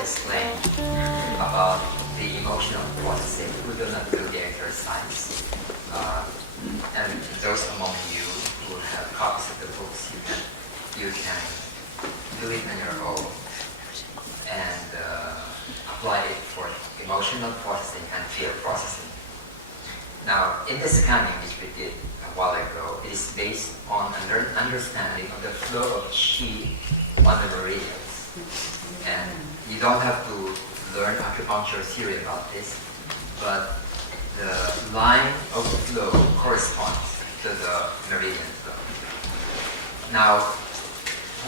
explain about the emotional processing. We will not do the exercise. And those among you who have copies of the books, you can do it on your own and apply it for emotional processing and fear processing. Now, in the scanning which we did a while ago, it is based on an understanding of the flow of qi on the meridians. And you don't have to learn acupuncture theory about this, but the line of flow corresponds to the meridian flow. Now,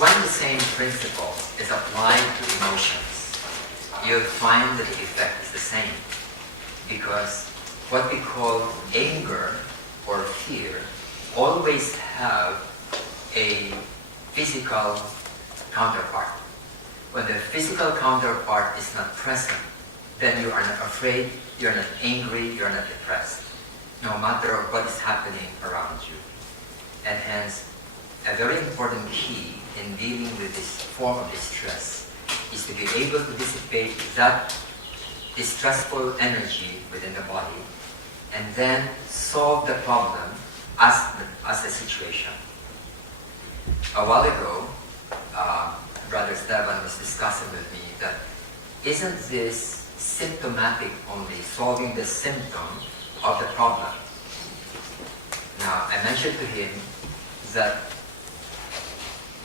when the same principle is applied to emotions, you'll find that the effect is the same, because what we call anger or fear always have a physical counterpart. When the physical counterpart is not present, then you are not afraid, you're not angry, you're not depressed, no matter what is happening around you. And hence, a very important key in dealing with this form of distress is to be able to dissipate that distressful energy within the body and then solve the problem as the situation. A while ago, Brother Esteban was discussing with me that isn't this symptomatic only, solving the symptom of the problem? Now, I mentioned to him that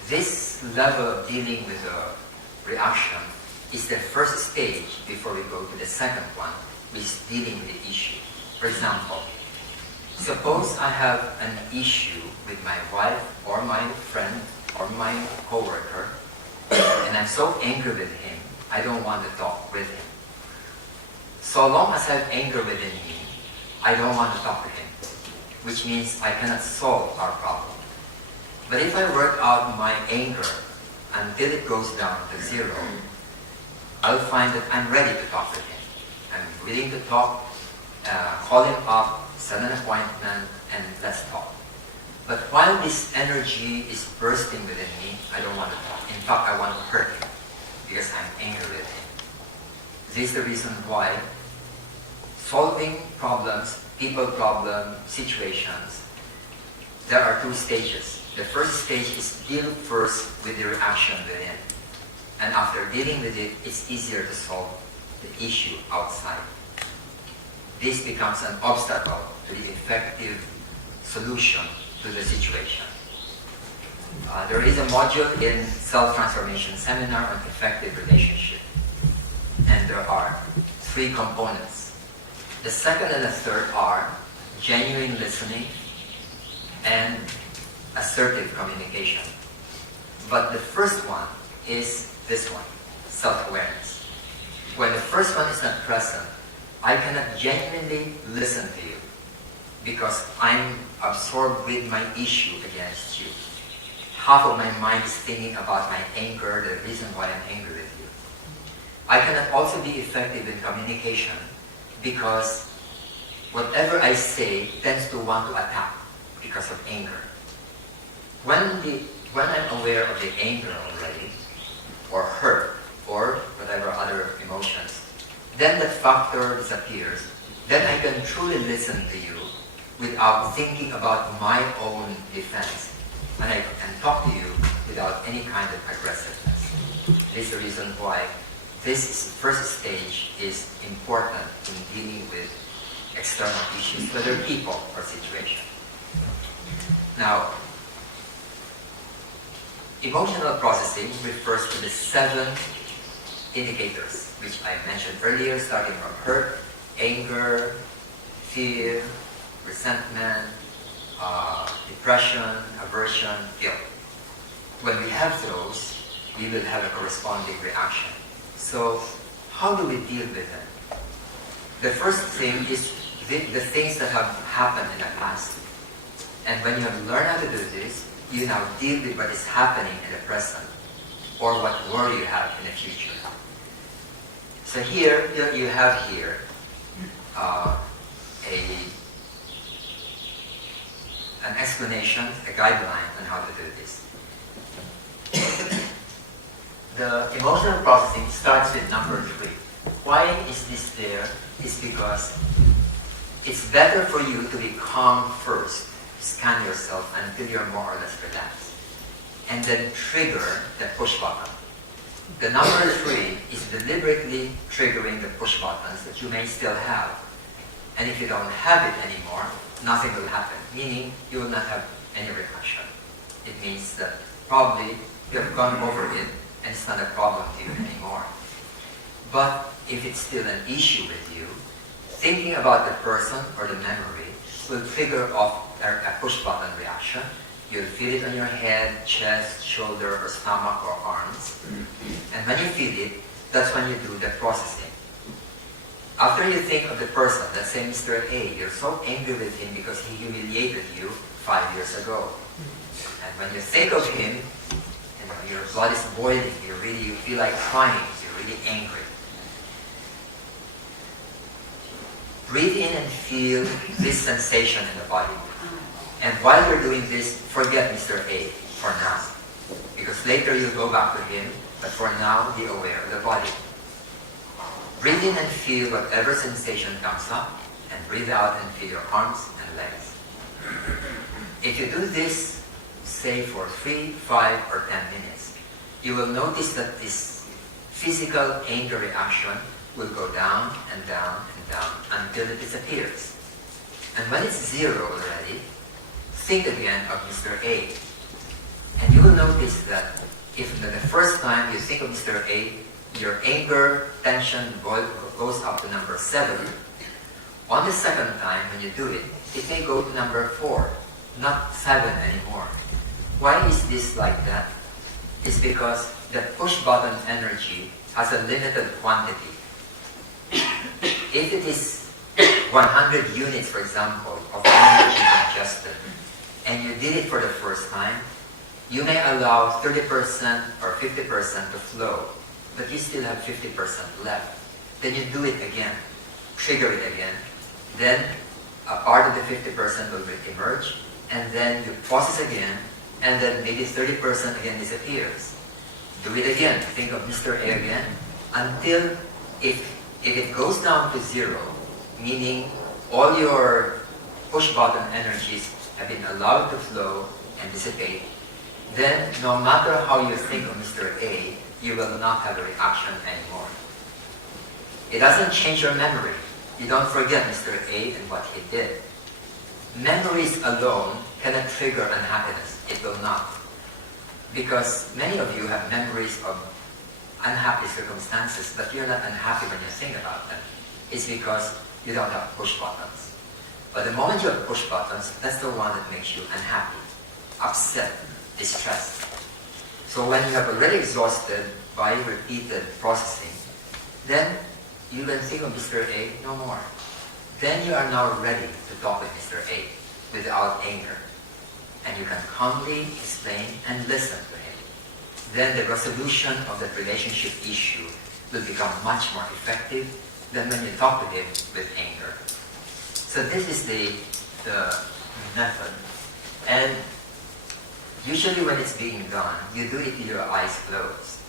this level of dealing with the reaction is the first stage before we go to the second one, which is dealing with the issue. For example, suppose I have an issue with my wife or my friend or my coworker, and I'm so angry with him, I don't want to talk with him. So long as I have anger within me, I don't want to talk to him, which means I cannot solve our problem. But if I work out my anger until it goes down to zero, I'll find that I'm ready to talk to him. I'm willing to talk, call him up, set an appointment, and let's talk. But while this energy is bursting within me, I don't want to talk. In fact, I want to hurt him because I'm angry with him. This is the reason why solving problems, people problem, situations, there are two stages. The first stage is deal first with the reaction within. And after dealing with it, it's easier to solve the issue outside. This becomes an obstacle to the effective solution to the situation. There is a module in Self-Transformation Seminar on Effective Relationship. And there are 3 components. The second and the third are genuine listening and assertive communication. But the first one is this one, self-awareness. When the first one is not present, I cannot genuinely listen to you because I'm absorbed with my issue against you. Half of my mind is thinking about my anger, the reason why I'm angry with you. I cannot also be effective in communication because whatever I say tends to want to attack because of anger. When I'm aware of the anger already, or hurt, or whatever other emotions, then that factor disappears. Then I can truly listen to you without thinking about my own defense. And I can talk to you without any kind of aggressiveness. This is the reason why this first stage is important in dealing with external issues, whether people or situation. Now, emotional processing refers to the 7 indicators, which I mentioned earlier, starting from hurt, anger, fear, resentment, depression, aversion, guilt. When we have those, we will have a corresponding reaction. So, how do we deal with them? The first thing is the things that have happened in the past. And when you have learned how to do this, you now deal with what is happening in the present, or what worry you have in the future. So here, you have here an explanation, a guideline on how to do this. the emotional processing starts with number 3. Why is this there? It's because it's better for you to be calm first, scan yourself until you're more or less relaxed, and then trigger the push button. The number 3 is deliberately triggering the push buttons that you may still have. And if you don't have it anymore, nothing will happen, meaning you will not have any reaction. It means that probably you have gone over it and it's not a problem to you anymore. But if it's still an issue with you, thinking about the person or the memory will trigger off a push button reaction. You'll feel it on your head, chest, shoulder, or stomach, or arms. And when you feel it, that's when you do the processing. After you think of the person, let's say Mr. A, you're so angry with him because he humiliated you 5 years ago. And when you think of him, your blood is boiling, you feel like crying, you're really angry. Breathe in and feel this sensation in the body. And while you're doing this, forget Mr. A for now. Because later you'll go back to him, but for now, be aware of the body. Breathe in and feel whatever sensation comes up, and breathe out and feel your arms and legs. If you do this, say for 3, 5, or 10 minutes, you will notice that this physical anger reaction will go down and down and down until it disappears. And when it's 0 already, think again of Mr. A. And you will notice that if the first time you think of Mr. A, your anger, tension goes up to number 7. On the second time when you do it, it may go to number 4, not 7 anymore. Why is this like that? It's because the push button energy has a limited quantity. If it is 100 units, for example, of energy congested, and you did it for the first time, you may allow 30% or 50% to flow, but you still have 50% left. Then you do it again, trigger it again, then a part of the 50% will emerge, and then you process again, and then maybe 30% again disappears. Do it again, think of Mr. A again, until if it goes down to 0, meaning all your push button energies have been allowed to flow and dissipate, then no matter how you think of Mr. A, you will not have a reaction anymore. It doesn't change your memory. You don't forget Mr. A and what he did. Memories alone cannot trigger unhappiness. It will not. Because many of you have memories of unhappy circumstances, but you're not unhappy when you think about them. It's because you don't have push buttons. But the moment you have push buttons, that's the one that makes you unhappy, upset, distressed. So when you have already exhausted by repeated processing, then you can think of Mr. A no more. Then you are now ready to talk with Mr. A without anger. And you can calmly explain and listen to him. Then the resolution of that relationship issue will become much more effective than when you talk to him with anger. So this is the method. And usually when it's being done, you do it with your eyes closed.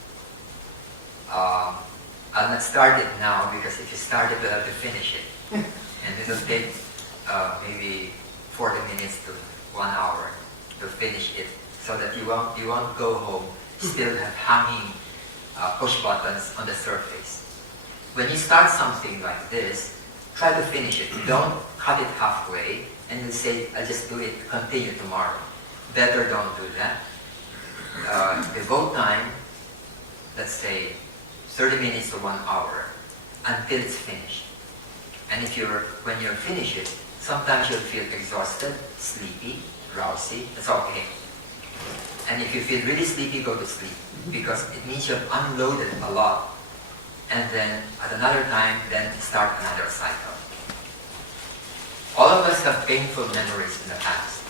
I'll not start it now because if you start it, you'll have to finish it. And it will take maybe 40 minutes to 1 hour to finish it, so that you won't go home still have hanging push buttons on the surface. When you start something like this, try to finish it. Don't cut it halfway and then say, I'll just do it, continue tomorrow. Better don't do that. Devote time, let's say 30 minutes to 1 hour until it's finished. And when you finish it, sometimes you'll feel exhausted, sleepy, drowsy. It's okay. And if you feel really sleepy, go to sleep, because it means you've unloaded a lot. And then at another time, then start another cycle. All of us have painful memories in the past.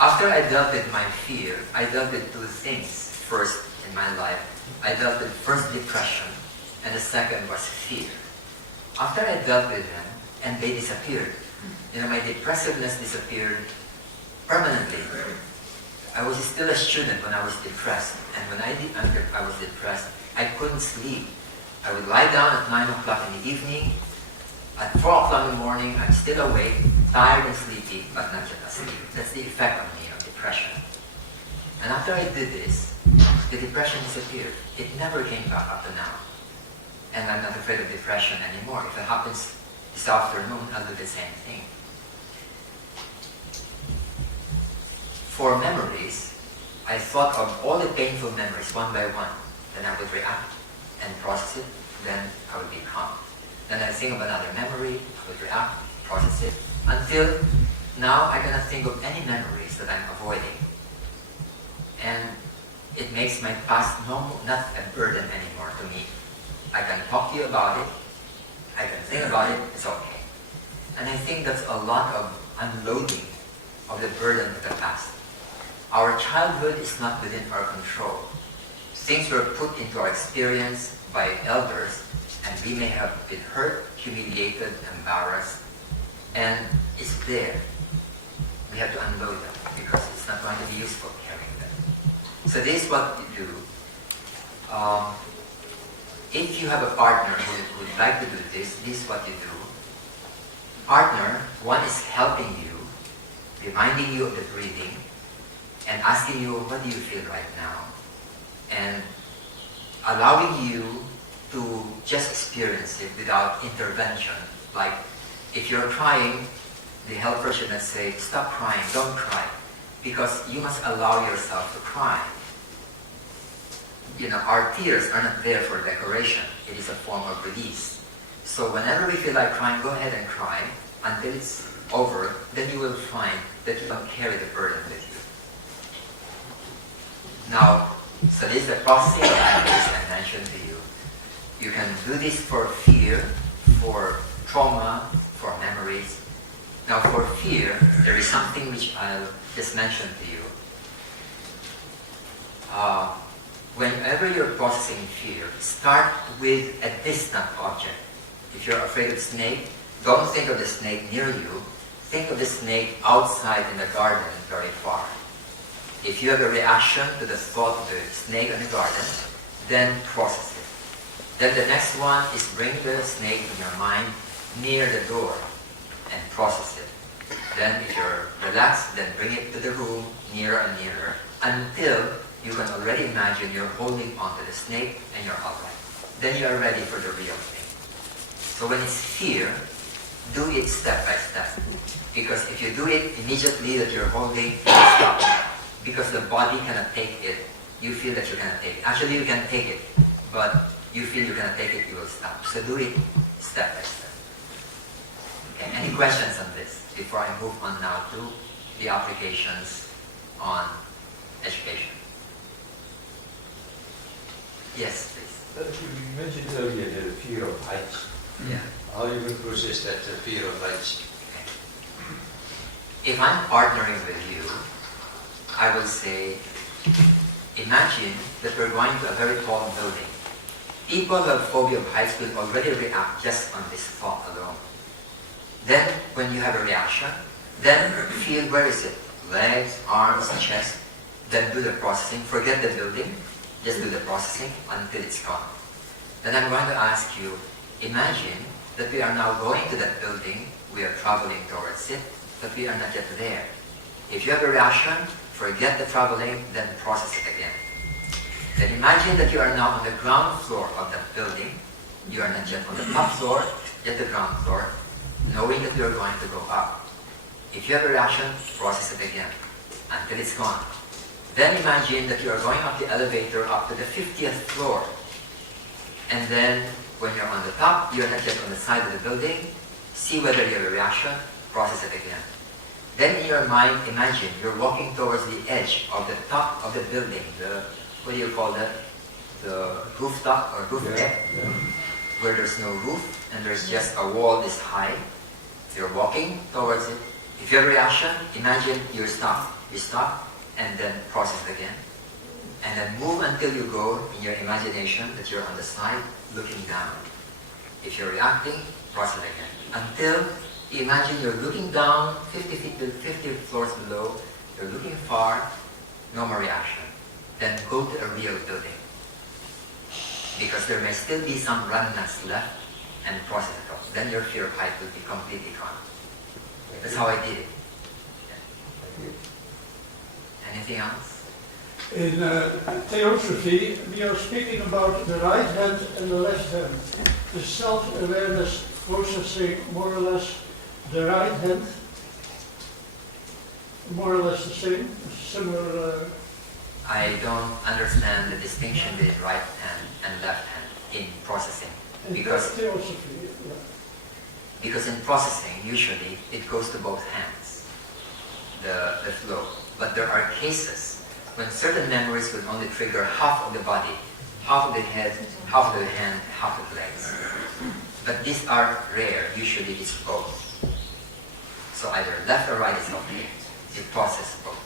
After I dealt with my fear, I dealt with 2 things first in my life. I dealt with first depression, and the second was fear. After I dealt with them, and they disappeared, my depressiveness disappeared permanently. I was still a student when I was depressed, and when I was depressed, I couldn't sleep. I would lie down at 9 o'clock in the evening. At 4 o'clock in the morning, I'm still awake, tired and sleepy, but not yet asleep. That's the effect on me of depression. And after I did this, the depression disappeared. It never came back up to now. And I'm not afraid of depression anymore. If it happens this afternoon, I'll do the same thing. For memories, I thought of all the painful memories one by one. Then I would react and process it. Then I would be calm. Then I think of another memory, I would react, process it. Until now, I cannot think of any memories that I'm avoiding. And it makes my past not a burden anymore to me. I can talk to you about it. I can think about it. It's okay. And I think that's a lot of unloading of the burden of the past. Our childhood is not within our control. Things were put into our experience by elders, and we may have been hurt, humiliated, embarrassed, and it's there. We have to unload them because it's not going to be useful carrying them. So this is what you do. If you have a partner who would like to do this, this is what you do. Partner, one is helping you, reminding you of the breathing, and asking you, what do you feel right now? And allowing you to just experience it without intervention. Like, if you're crying, the helper should not say, stop crying, don't cry. Because you must allow yourself to cry. You know, our tears are not there for decoration. It is a form of release. So whenever we feel like crying, go ahead and cry until it's over. Then you will find that you don't carry the burden with you. Now, so this is the processing of memories I mentioned to you. You can do this for fear, for trauma, for memories. Now for fear, there is something which I'll just mention to you. Whenever you're processing fear, start with a distant object. If you're afraid of snake, don't think of the snake near you. Think of the snake outside in the garden, very far. If you have a reaction to the thought of the snake in the garden, then process it. Then the next one is bring the snake in your mind near the door and process it. Then if you're relaxed, then bring it to the room nearer and nearer until you can already imagine you're holding onto the snake and you're upright. Then you are ready for the real thing. So when it's fear, do it step by step. Because if you do it immediately that you're holding, you stop. Because the body cannot take it. You feel that you cannot take it. Actually, you can take it, but you feel you cannot take it, you will stop. So do it step by step. Okay, any questions on this before I move on now to the applications on education? Yes, please. You mentioned earlier the fear of heights. Yeah. How you will process that fear of heights? Okay. If I'm partnering with you, I will say, imagine that we're going to a very tall building. People who have phobia of heights will already react just on this thought alone. Then, when you have a reaction, then feel where is it? Legs, arms, chest. Then do the processing. Forget the building. Just do the processing until it's gone. Then I'm going to ask you, imagine that we are now going to that building. We are traveling towards it, but we are not yet there. If you have a reaction, forget the traveling, then process it again. Then imagine that you are now on the ground floor of that building. You are not yet on the top floor, yet the ground floor, knowing that you are going to go up. If you have a reaction, process it again until it's gone. Then imagine that you are going up the elevator up to the 50th floor. And then when you're on the top, you're not yet on the side of the building, see whether you have a reaction, process it again. Then in your mind, imagine you're walking towards the edge of the top of the building, the, what do you call that? The rooftop or roof deck, where there's no roof and there's just a wall this high. You're walking towards it. If you have a reaction, imagine you stop. You stop and then process it again. And then move until you go in your imagination that you're on the side looking down. If you're reacting, process it again. Until you imagine you're looking down 50 floors below, you're looking far, no more reaction, then go to a real building. Because there may still be some remnants left and process it all. Then your fear of height will be completely gone. That's how I did it. Anything else? In Theosophy, we are speaking about the right hand and the left hand. The self-awareness processing more or less the right hand, more or less the same, similar. I don't understand the distinction between right hand and left hand in processing. Because Theosophy, yeah. Because in processing, usually, it goes to both hands, the flow. But there are cases when certain memories will only trigger half of the body, half of the head, half of the hand, half of the legs. But these are rare. Usually it's both. So either left or right is okay. You process both.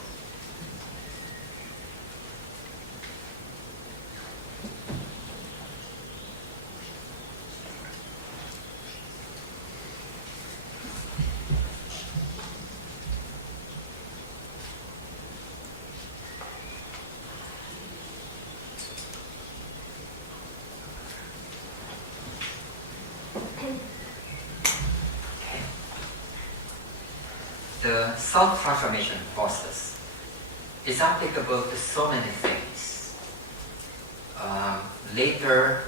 The self-transformation process is applicable to so many things. Later,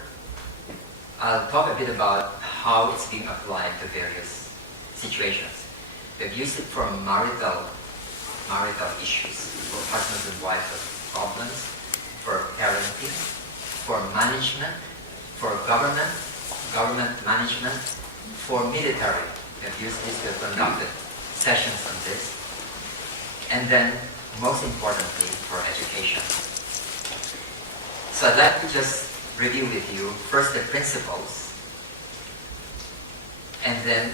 I'll talk a bit about how it's being applied to various situations. We've used it for marital issues, for husbands and wives problems, for parenting, for management, for government management, for military. We've used this, we've conducted sessions on this, and then most importantly for education. So I'd like to just review with you first the principles, and then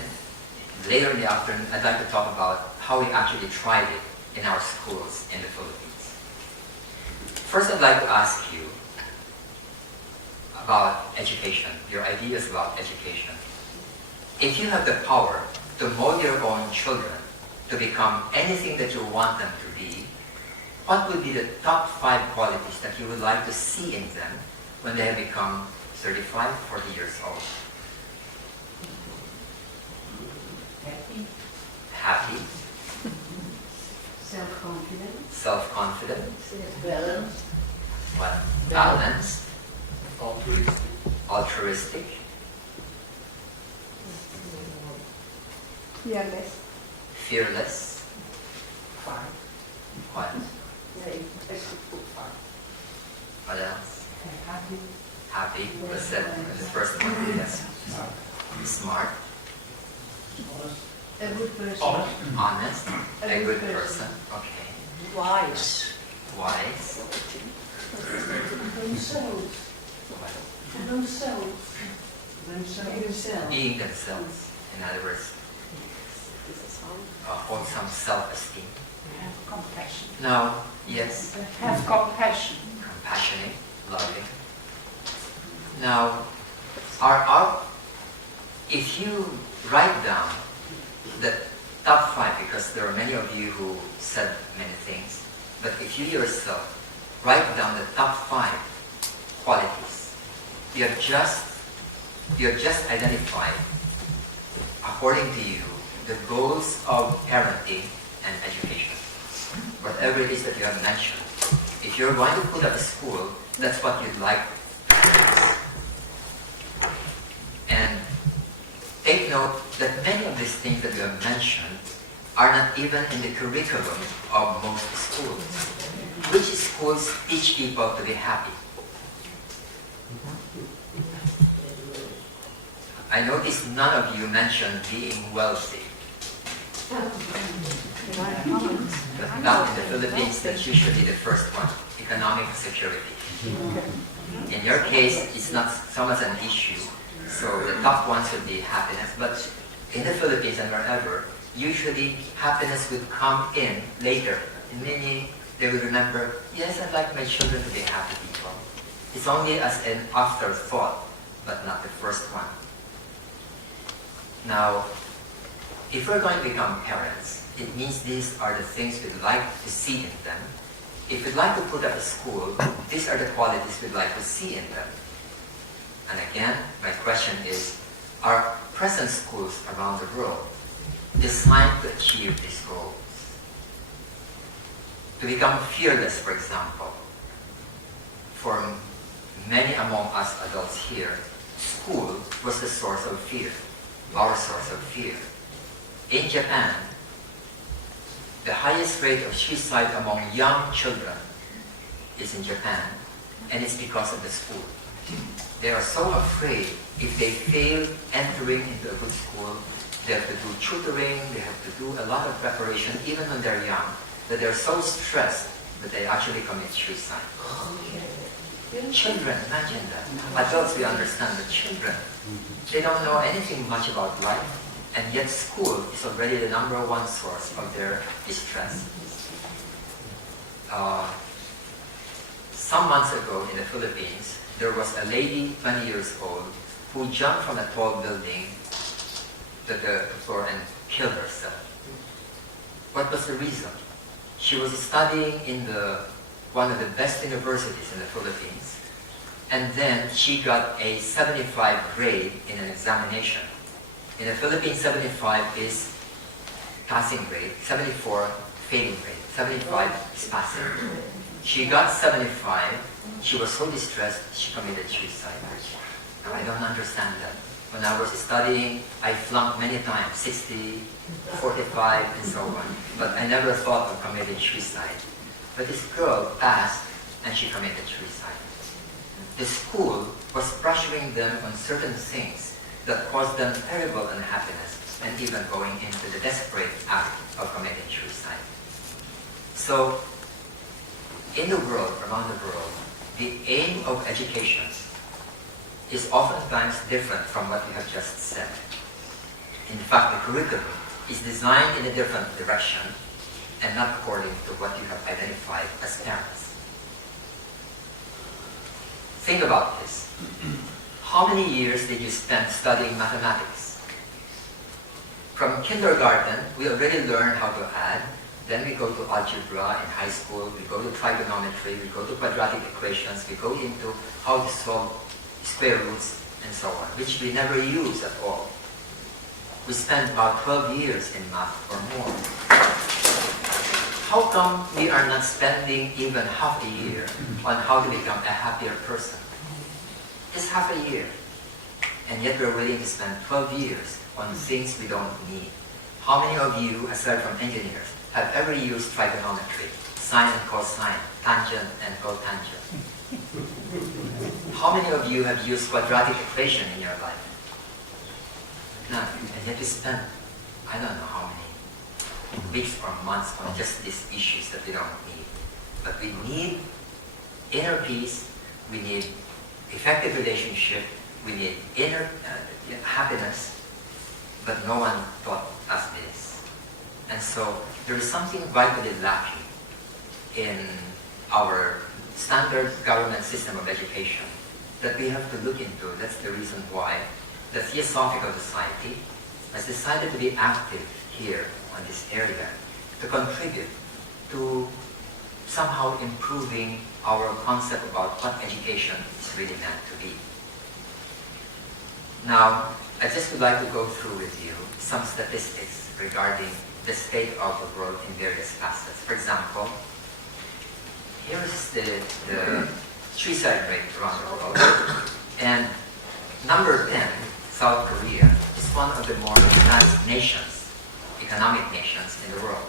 later in the afternoon I'd like to talk about how we actually tried it in our schools in the Philippines. First I'd like to ask you about education, your ideas about education. If you have the power to mold your own children to become anything that you want them to be, what would be the top 5 qualities that you would like to see in them when they have become 35, 40 years old? Happy. Self-confident. Self-confident. Balanced. What? Balanced. Altruistic. Altruistic. Fearless. Fearless. Fun. What? Fun. What else? Happy. Happy. Was that the first one? Yes. Smart. A good person. Honest. A A good good person. person. Okay. Wise. Wise. Themselves. What? Themselves. Themselves. Being themselves. In other words, hold some self-esteem. Have compassion. Now, yes, Have compassion. compassionate, loving. Now, if you write down the top 5, because there are many of you who said many things, but if you yourself write down the top 5 qualities, you have just identified, according to you, the goals of parenting and education. Whatever it is that you have mentioned. If you're going to put up a school, that's what you'd like to produce. And take note that many of these things that you have mentioned are not even in the curriculum of most schools. Which schools teach people to be happy? I noticed none of you mentioned being wealthy. But now in the Philippines, that's usually the first one, economic security. In your case, it's not so much an issue, so the top ones would be happiness. But in the Philippines and wherever, usually happiness would come in later. And many, they will remember, yes, I'd like my children to be happy people. It's only as an afterthought, but not the first one. Now, if we're going to become parents, it means these are the things we'd like to see in them if we'd like to put up a school, these are the qualities we'd like to see in them. And again, my question is, are present schools around the world designed to achieve these goals? To become fearless, for example. For many among us adults here, school was the source of fear, our source of fear. In Japan, the highest rate of suicide among young children is in Japan, and it's because of the school. They are so afraid if they fail entering into a good school, they have to do tutoring, they have to do a lot of preparation even when they're young, that they're so stressed that they actually commit suicide. Children, imagine that. Adults, we understand, but children, they don't know anything much about life, and yet school is already the #1 source of their distress. Some months ago in the Philippines, there was a lady, 20 years old, who jumped from a tall building to the floor and killed herself. What was the reason? She was studying in one of the best universities in the Philippines, and then she got a 75 grade in an examination. In the Philippines, 75 is passing grade, 74 failing grade, 75 is passing. She got 75, she was so distressed, she committed suicide. Now, I don't understand that. When I was studying, I flunked many times, 60, 45, and so on. But I never thought of committing suicide. But this girl passed, and she committed suicide. The school was pressuring them on certain things that caused them terrible unhappiness, and even going into the desperate act of committing suicide. So, in the world, around the world, the aim of education is oftentimes different from what you have just said. In fact, the curriculum is designed in a different direction and not according to what you have identified as parents. Think about this. How many years did you spend studying mathematics? From kindergarten, we already learn how to add. Then we go to algebra in high school, we go to trigonometry, we go to quadratic equations, we go into how to solve square roots and so on, which we never use at all. We spend about 12 years in math or more. How come we are not spending even half a year on how to become a happier person? Just half a year. And yet we're willing to spend 12 years on things we don't need. How many of you, aside from engineers, have ever used trigonometry, sine and cosine, tangent and cotangent? How many of you have used quadratic equation in your life? None. And yet we spend, I don't know how many weeks or months on just these issues that we don't need. But we need inner peace, we need effective relationship, we need inner happiness, but no one taught us this. And so there is something vitally lacking in our standard government system of education that we have to look into. That's the reason why the Theosophical Society has decided to be active here on this area to contribute to somehow improving our concept about what education is really meant to be. Now, I just would like to go through with you some statistics regarding the state of the world in various facets. For example, here is the suicide rate around the world. And number 10, South Korea, is one of the more advanced nations, economic nations in the world.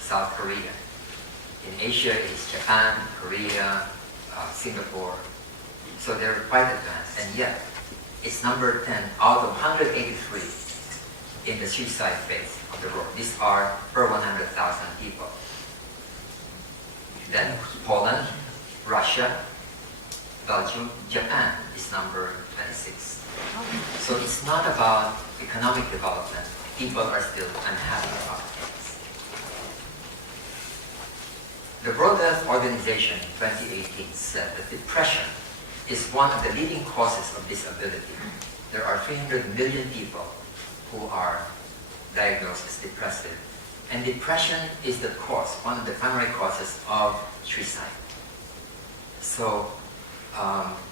South Korea. In Asia, it is Japan, Korea, Singapore. So they're quite advanced. And yet, it's number 10 out of 183 in the suicide rate of the world. These are per 100,000 people. Then Poland, Russia, Belgium, Japan is number 26. So it's not about economic development. People are still unhappy about things. The World Health Organization in 2018 said that depression is one of the leading causes of disability. There are 300 million people who are diagnosed as depressive, And depression is the cause, one of the primary causes of suicide. So,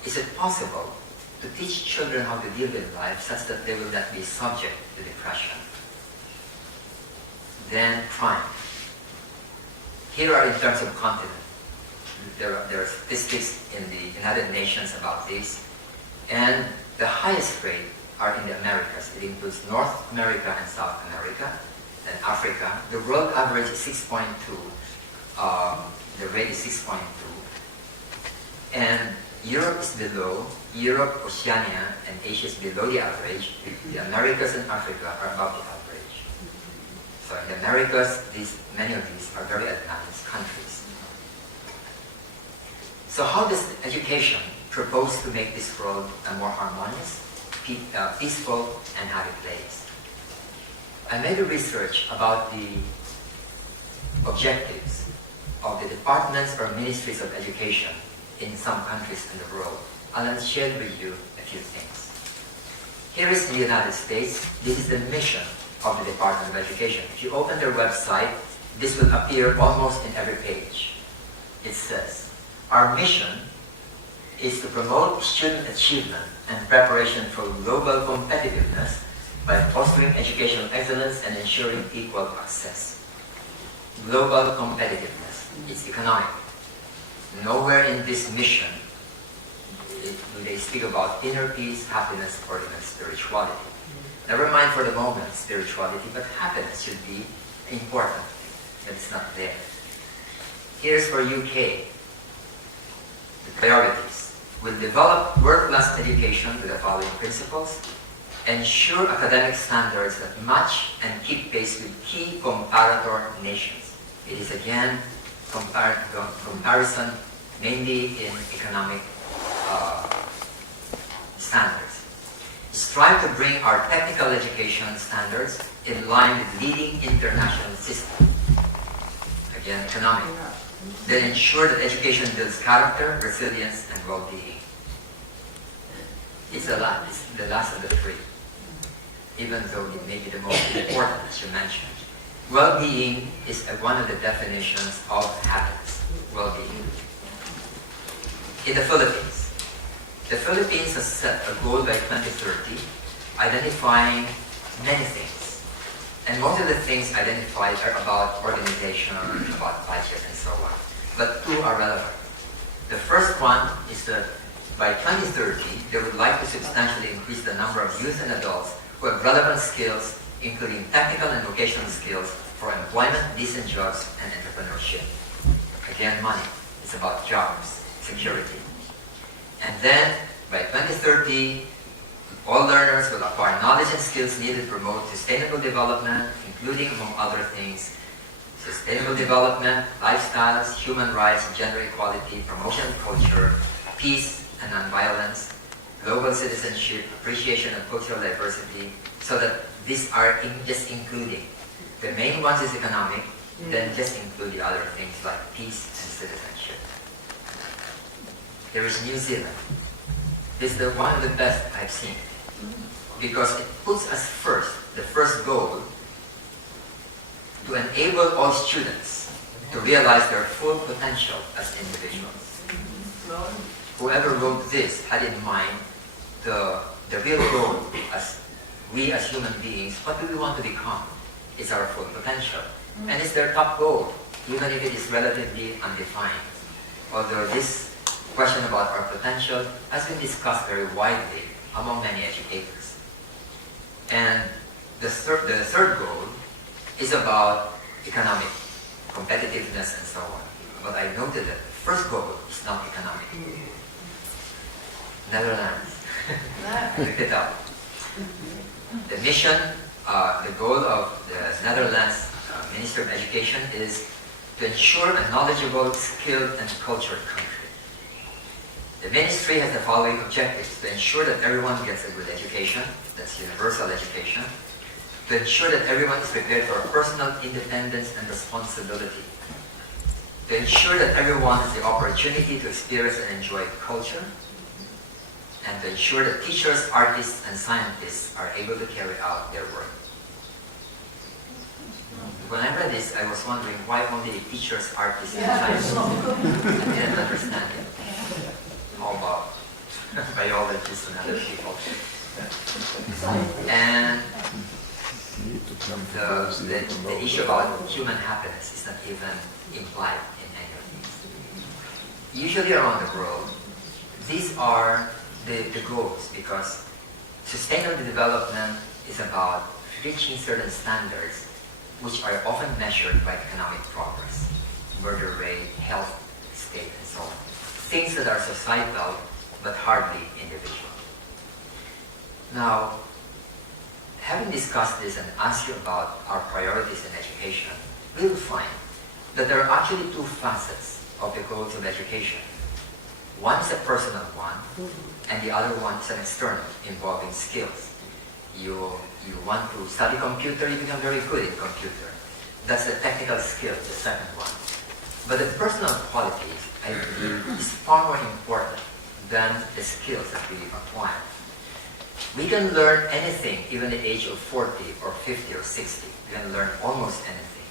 is it possible to teach children how to deal with life such that they will not be subject to depression? Then crime. Here are in terms of continent. There are statistics in the United Nations about this. And the highest rate are in the Americas. It includes North America and South America and Africa. The world average is 6.2. The rate is 6.2. And Europe is below. Europe, Oceania, and Asia is below the average. The Americas and Africa are above the average. So in the Americas, many of these are very advanced countries. So how does education propose to make this world a more harmonious, peaceful, and happy place? I made a research about the objectives of the departments or ministries of education in some countries in the world. I'll share with you a few things. Here is the United States. This is the mission of the Department of Education. If you open their website, this will appear almost in every page. It says, our mission is to promote student achievement and preparation for global competitiveness by fostering educational excellence and ensuring equal access. Global competitiveness is economic. Nowhere in this mission do they speak about inner peace, happiness, or even spirituality. Never mind for the moment spirituality, but happiness should be important. But it's not there. Here's for UK. The priorities. Will develop world-class education with the following principles. Ensure academic standards that match and keep pace with key comparator nations. It is again comparison mainly in economic standards. Strive to bring our technical education standards in line with leading international systems. Again, economic. Then ensure that education builds character, resilience, and well-being. It's a lot. It's the last of the three, even though it may be the most important, as you mentioned. Well-being is one of the definitions of happiness. Well-being. In the Philippines has set a goal by 2030, identifying many things. And most of the things identified are about organization, about budget, and so on. But two are relevant. The first one is that by 2030, they would like to substantially increase the number of youth and adults who have relevant skills, including technical and vocational skills for employment, decent jobs, and entrepreneurship. Again, money. It's about jobs, security. And then, by 2030, all learners will acquire knowledge and skills needed to promote sustainable development, including, among other things, sustainable development, lifestyles, human rights, gender equality, promotion of culture, peace and nonviolence, global citizenship, appreciation of cultural diversity, so that these are just including. The main ones is economic, then just include the other things like peace and citizenship. There is New Zealand. This is one of the best I've seen, because it puts us first, the first goal, to enable all students to realize their full potential as individuals. Whoever wrote this had in mind the real goal as we as human beings, what do we want to become? Is our full potential. And it's their top goal, even if it is relatively undefined. Although this question about our potential has been discussed very widely among many educators. And the third goal is about economic competitiveness and so on. But I noted that the first goal is not economic. Netherlands. Look it up. The mission, the goal of the Netherlands Minister of Education is to ensure a knowledgeable, skilled, and cultured country. The ministry has the following objectives: to ensure that everyone gets a good education, that's universal education, to ensure that everyone is prepared for personal independence and responsibility, to ensure that everyone has the opportunity to experience and enjoy culture, and to ensure that teachers, artists, and scientists are able to carry out their work. when I read this, I was wondering why only teachers, artists, and Yeah, it's scientists. not good. I didn't understand it. How about biologists and other people? And the issue about human happiness is not even implied in any of these. Usually around the world, these are the goals, because sustainable development is about reaching certain standards which are often measured by economic progress, murder rate, health state, and so on. Things that are societal but hardly individual. Now, having discussed this and asked you about our priorities in education, we will find that there are actually two facets of the goals of education. One is a personal one, and the other one is an external, involving skills. You want to study computer, you become very good in computer. That's a technical skill, the second one. But the personal qualities, I believe, is far more important than the skills that we acquire. We can learn anything, even at the age of 40 or 50 or 60. We can learn almost anything.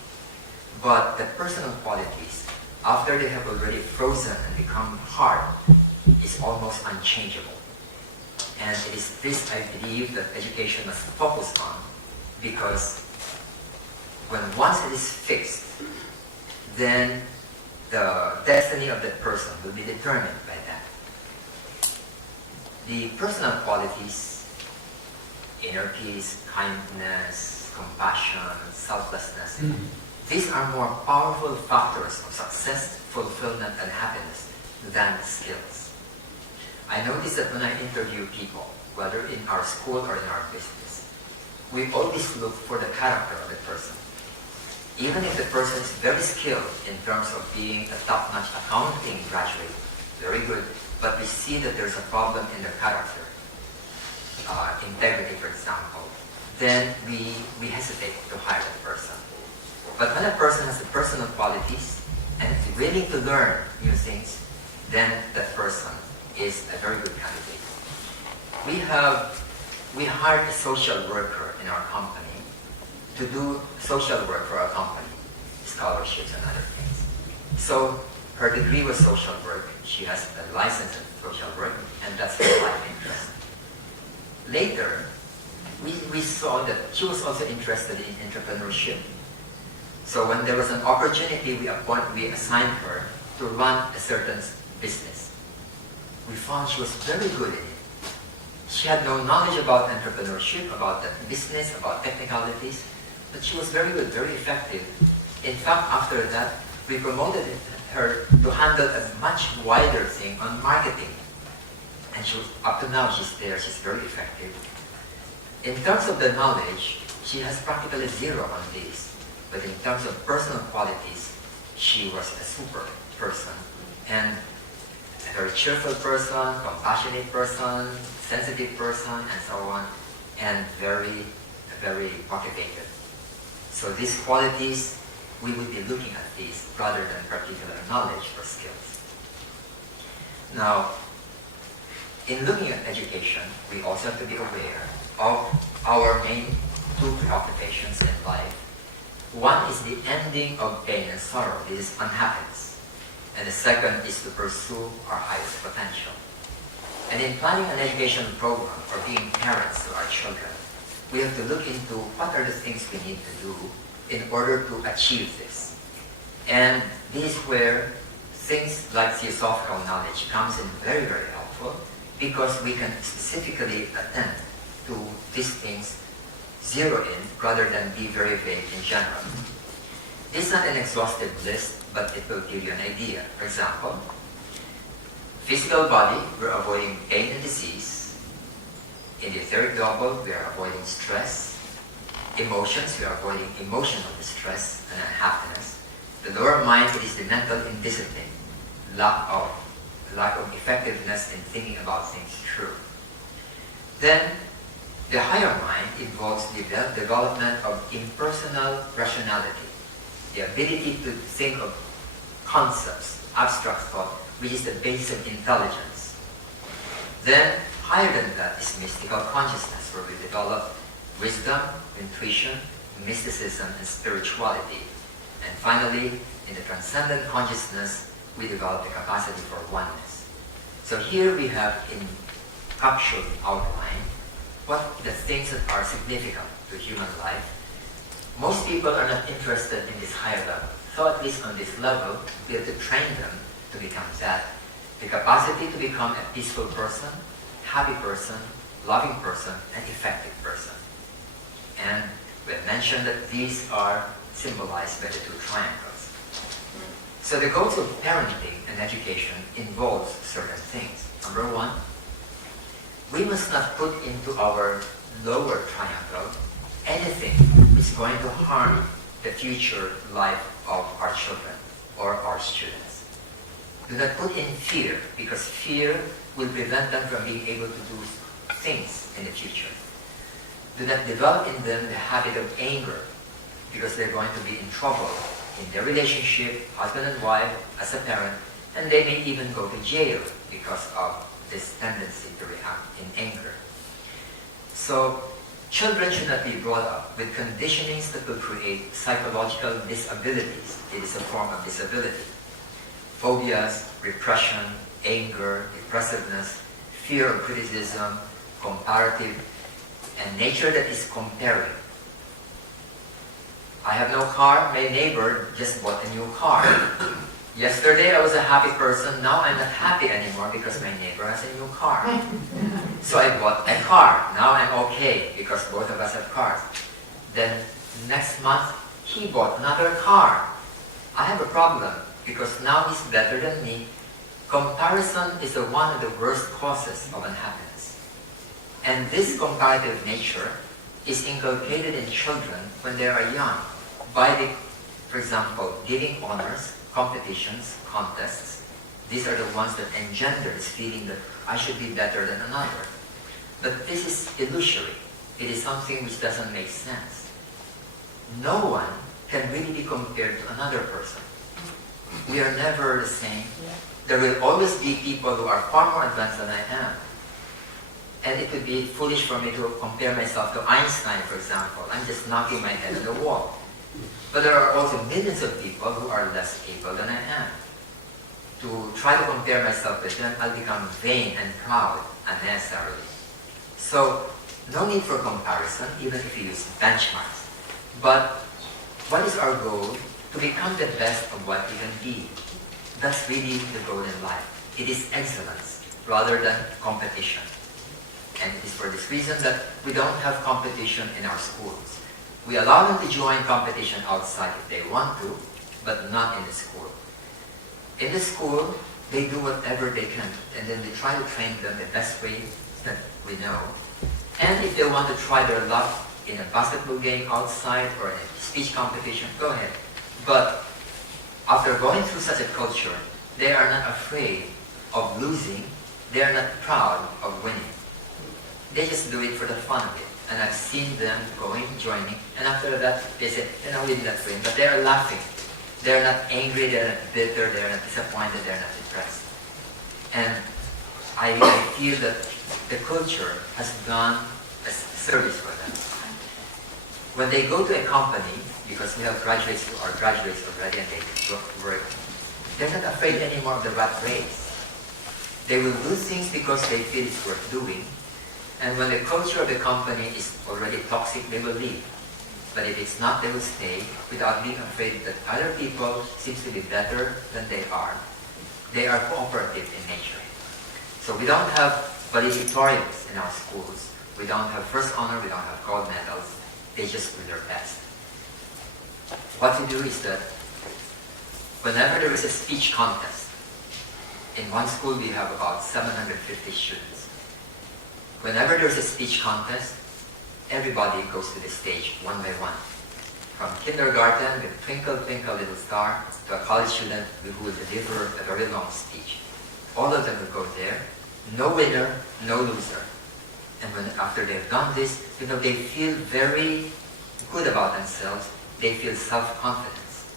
But the personal qualities, after they have already frozen and become hard, is almost unchangeable. And it is this, I believe, that education must focus on, because when once it is fixed, then the destiny of that person will be determined by that. The personal qualities, inner peace, kindness, compassion, selflessness, these are more powerful factors of success, fulfillment, and happiness than skills. I notice that when I interview people, whether in our school or in our business, we always look for the character of the person. Even if the person is very skilled in terms of being a top-notch accounting graduate, very good, but we see that there's a problem in the character, integrity, for example, then we hesitate to hire that person. But when a person has the personal qualities and is willing to learn new things, then that person is a very good candidate. We hired a social worker in our company to do social work for our company, scholarships and other things. So her degree was social work. She has a license in social work, and that's her life interest. Later, we saw that she was also interested in entrepreneurship. So when there was an opportunity, we assigned her to run a certain business. We found she was very good at it. She had no knowledge about entrepreneurship, about the business, about technicalities, but she was very good, very effective. In fact, after that, we promoted her to handle a much wider thing on marketing. And up to now, she's there, she's very effective. In terms of the knowledge, she has practically zero on this. But in terms of personal qualities, she was a super person. And a very cheerful person, compassionate person, sensitive person, and so on, and very, very motivated. So these qualities, we would be looking at these rather than particular knowledge or skills. Now, in looking at education, we also have to be aware of our main two preoccupations in life. One is the ending of pain and sorrow. This is unhappiness. And the second is to pursue our highest potential. And in planning an education program or being parents to our children, we have to look into what are the things we need to do in order to achieve this. And this is where things like theosophical knowledge comes in very, very helpful, because we can specifically attend to these things, zero in, rather than be very vague in general. This is not an exhaustive list, but it will give you an idea. For example, physical body, we're avoiding pain and disease. In the etheric double, we are avoiding stress. Emotions, we are avoiding emotional distress and unhappiness. The lower mind, it is the mental indiscipline, lack of effectiveness in thinking about things through. Then, the higher mind involves the development of impersonal rationality, the ability to think of concepts, abstract thought, which is the basis of intelligence. Then, higher than that is mystical consciousness, where we develop wisdom, intuition, mysticism, and spirituality. And finally, in the transcendent consciousness, we develop the capacity for oneness. So here we have in captured outline what the things that are significant to human life. Most people are not interested in this higher level. So at least on this level, we have to train them to become that. The capacity to become a peaceful person, happy person, loving person, and effective person. And we have mentioned that these are symbolized by the two triangles. So the goals of parenting and education involves certain things. Number one, we must not put into our lower triangle anything which is going to harm the future life of our children or our students. Do not put in fear, because fear will prevent them from being able to do things in the future. Do not develop in them the habit of anger, because they're going to be in trouble in their relationship, husband and wife, as a parent, and they may even go to jail because of this tendency to react in anger. So, children should not be brought up with conditionings that will create psychological disabilities. It is a form of disability. Phobias, repression, anger, depressiveness, fear of criticism, comparative, and nature that is comparing. I have no car, my neighbor just bought a new car. Yesterday I was a happy person, now I'm not happy anymore because my neighbor has a new car. So I bought a car, now I'm okay because both of us have cars. Then next month he bought another car. I have a problem because now he's better than me. Comparison is one of the worst causes of unhappiness. And this comparative nature is inculcated in children when they are young by for example, giving honors, competitions, contests. These are the ones that engender this feeling that I should be better than another. But this is illusory. It is something which doesn't make sense. No one can really be compared to another person. We are never the same. There will always be people who are far more advanced than I am. And it would be foolish for me to compare myself to Einstein, for example. I'm just knocking my head on the wall. But there are also millions of people who are less able than I am. To try to compare myself with them, I'll become vain and proud unnecessarily. So, no need for comparison, even if you use benchmarks. But what is our goal? To become the best of what we can be. That's really the goal in life. It is excellence rather than competition. And it is for this reason that we don't have competition in our schools. We allow them to join competition outside if they want to, but not in the school. In the school, they do whatever they can, and then they try to train them the best way that we know. And if they want to try their luck in a basketball game outside or in a speech competition, go ahead. But after going through such a culture, they are not afraid of losing. They are not proud of winning. They just do it for the fun of it. And I've seen them going, joining, and after that, they say, we did not win. But they are laughing. They are not angry, they are not bitter, they are not disappointed, they are not depressed. And I feel that the culture has done a service for them. When they go to a company, because we have graduates who are graduates already and they work, they're not afraid anymore of the rat race. They will do things because they feel it's worth doing. And when the culture of the company is already toxic, they will leave. But if it's not, they will stay without being afraid that other people seem to be better than they are. They are cooperative in nature. So we don't have valedictorians in our schools. We don't have first honor, we don't have gold medals. They just do their best. What we do is that whenever there is a speech contest, in one school we have about 750 students. Whenever there's a speech contest, everybody goes to the stage one by one. From kindergarten with Twinkle Twinkle Little Star to a college student who will deliver a very long speech. All of them will go there. No winner, no loser. And after they've done this, they feel very good about themselves. They feel self-confidence.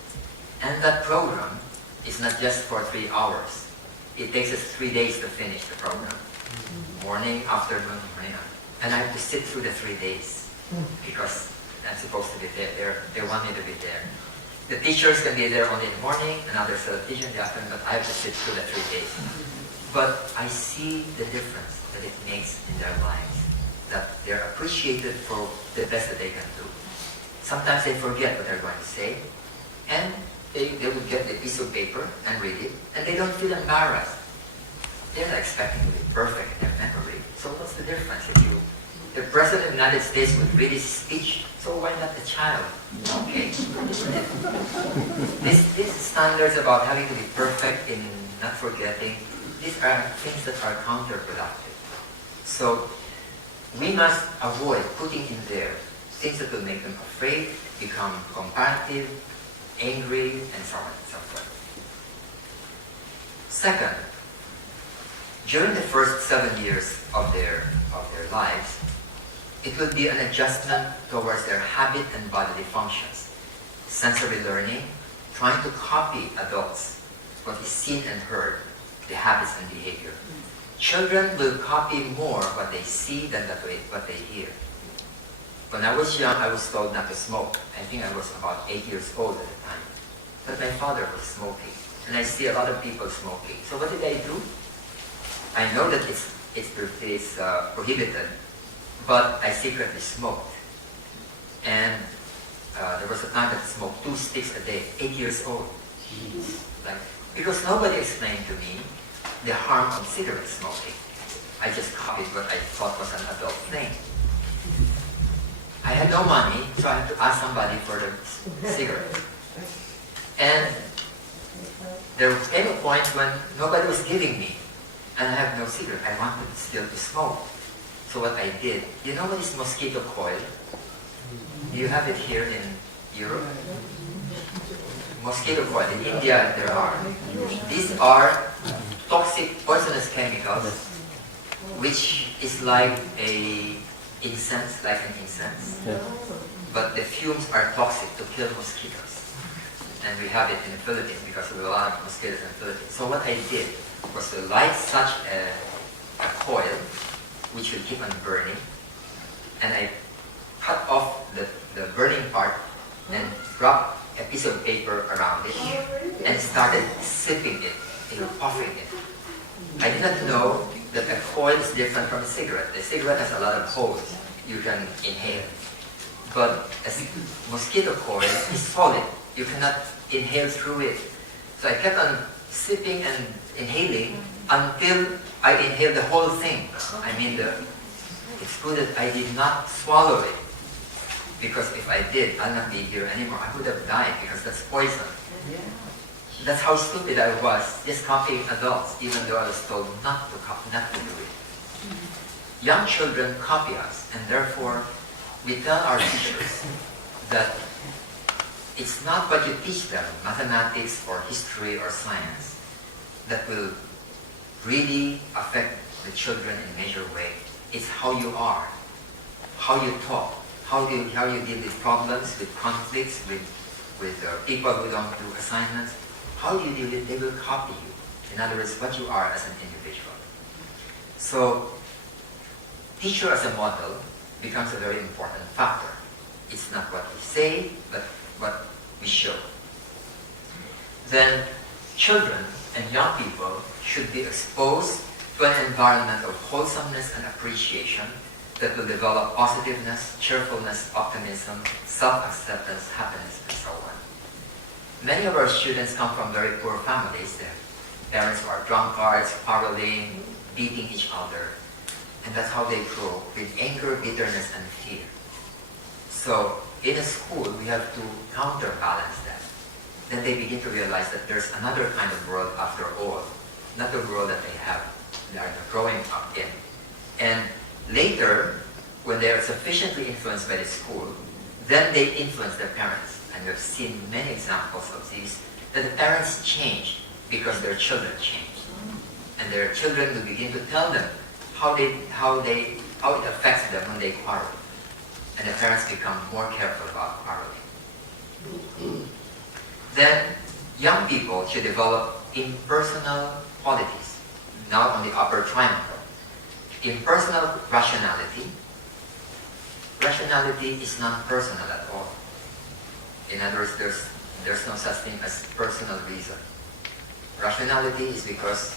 And that program is not just for 3 hours. It takes us 3 days to finish the program. Morning, afternoon, morning. And I have to sit through the 3 days because I'm supposed to be there. They want me to be there. The teachers can be there only in the morning, another set of teachers in the afternoon, but I have to sit through the 3 days. But I see the difference that it makes in their lives, that they're appreciated for the best that they can do. Sometimes they forget what they're going to say, and they would get the piece of paper and read it, and they don't feel embarrassed. They're not expecting to be perfect in their memory. So what's the difference? If the President of the United States would read his speech, so why not the child? Okay. These standards about having to be perfect in not forgetting, these are things that are counterproductive. So we must avoid putting in there things that will make them afraid, become comparative, angry, and so on and so forth. Second, during the first 7 years of their lives, it will be an adjustment towards their habit and bodily functions. Sensory learning, trying to copy adults, what is seen and heard, the habits and behavior. Children will copy more what they see than what they hear. When I was young, I was told not to smoke. I think I was about 8 years old at the time. But my father was smoking, and I see a lot of people smoking. So what did I do? I know that it's prohibited, but I secretly smoked. And there was a time that I smoked 2 sticks a day, 8 years old. Because nobody explained to me the harm of cigarette smoking. I just copied what I thought was an adult thing. I had no money, so I had to ask somebody for the cigarette. And there came a point when nobody was giving me, and I have no cigarette. I wanted still to smoke. So what I did, you know what is mosquito coil? You have it here in Europe? Mosquito coil. In India, there are. These are toxic, poisonous chemicals, which is like an incense, but the fumes are toxic to kill mosquitoes. And we have it in the Philippines because we have a lot of mosquitoes in the Philippines. So what I did was to light such a coil, which will keep on burning, and I cut off the burning part and wrapped a piece of paper around it and started sipping it, puffing it. I did not know that a coil is different from a cigarette. The cigarette has a lot of holes you can inhale. But a mosquito coil is solid. You cannot inhale through it. So I kept on sipping and inhaling until I inhaled the whole thing. I mean, it's good that I did not swallow it. Because if I did, I'll not be here anymore. I would have died because that's poison. That's how stupid I was, just copying adults, even though I was told not to do it. Young children copy us, and therefore we tell our teachers that it's not what you teach them, mathematics or history or science, that will really affect the children in a major way. It's how you are, how you talk, how you deal with problems, with conflicts, with people who don't do assignments. How do you deal with it? They will copy you. In other words, what you are as an individual. So, teacher as a model becomes a very important factor. It's not what we say, but what we show. Then, children and young people should be exposed to an environment of wholesomeness and appreciation that will develop positiveness, cheerfulness, optimism, self-acceptance, happiness, and so on. Many of our students come from very poor families. Their parents who are drunkards, quarreling, beating each other. And that's how they grow, with anger, bitterness, and fear. So, in a school, we have to counterbalance that. Then they begin to realize that there's another kind of world after all, not the world that they are growing up in. And later, when they are sufficiently influenced by the school, then they influence their parents. And we've seen many examples of these, that the parents change because their children change. And their children will begin to tell them how it affects them when they quarrel. And the parents become more careful about quarreling. Then, young people should develop impersonal qualities, now on the upper triangle. Impersonal rationality, rationality is non-personal at all. In other words, there's no such thing as personal reason. Rationality is because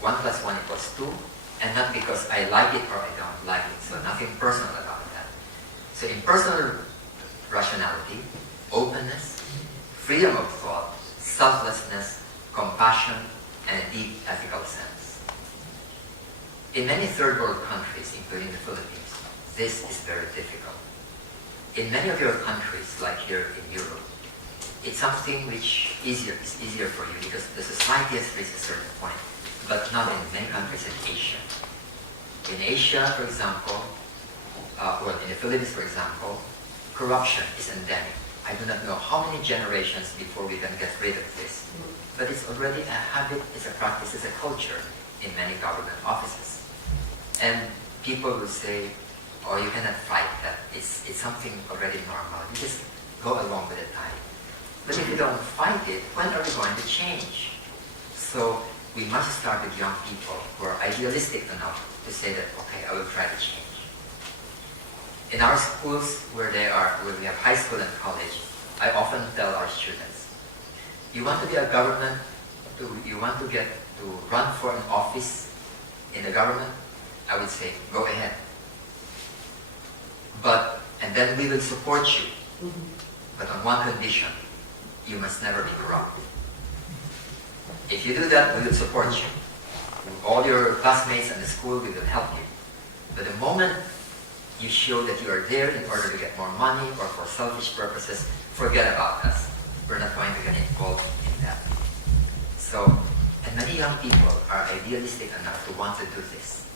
1 + 1 = 2, and not because I like it or I don't like it. So nothing personal about that. So in personal rationality, openness, freedom of thought, selflessness, compassion, and a deep ethical sense. In many third world countries, including the Philippines, this is very difficult. In many of your countries, like here in Europe, it's something which is easier for you because the society has reached a certain point, but not in many countries in Asia. In Asia, for example, in the Philippines, for example, corruption is endemic. I do not know how many generations before we can get rid of this, but it's already a habit, it's a practice, it's a culture in many government offices. And people will say, oh, you cannot fight that. It's something already normal. You just go along with the tide. But if you don't fight it, when are we going to change? So we must start with young people who are idealistic enough to say that, okay, I will try to change. In our schools where we have high school and college, I often tell our students, you want to be a government, you want to run for an office in the government, I would say, go ahead. And then we will support you. But on one condition, you must never be corrupt. If you do that, we will support you. All your classmates and the school, we will help you. But the moment you show that you are there in order to get more money or for selfish purposes, forget about us. We're not going to get involved in that. So, and many young people are idealistic enough to want to do this.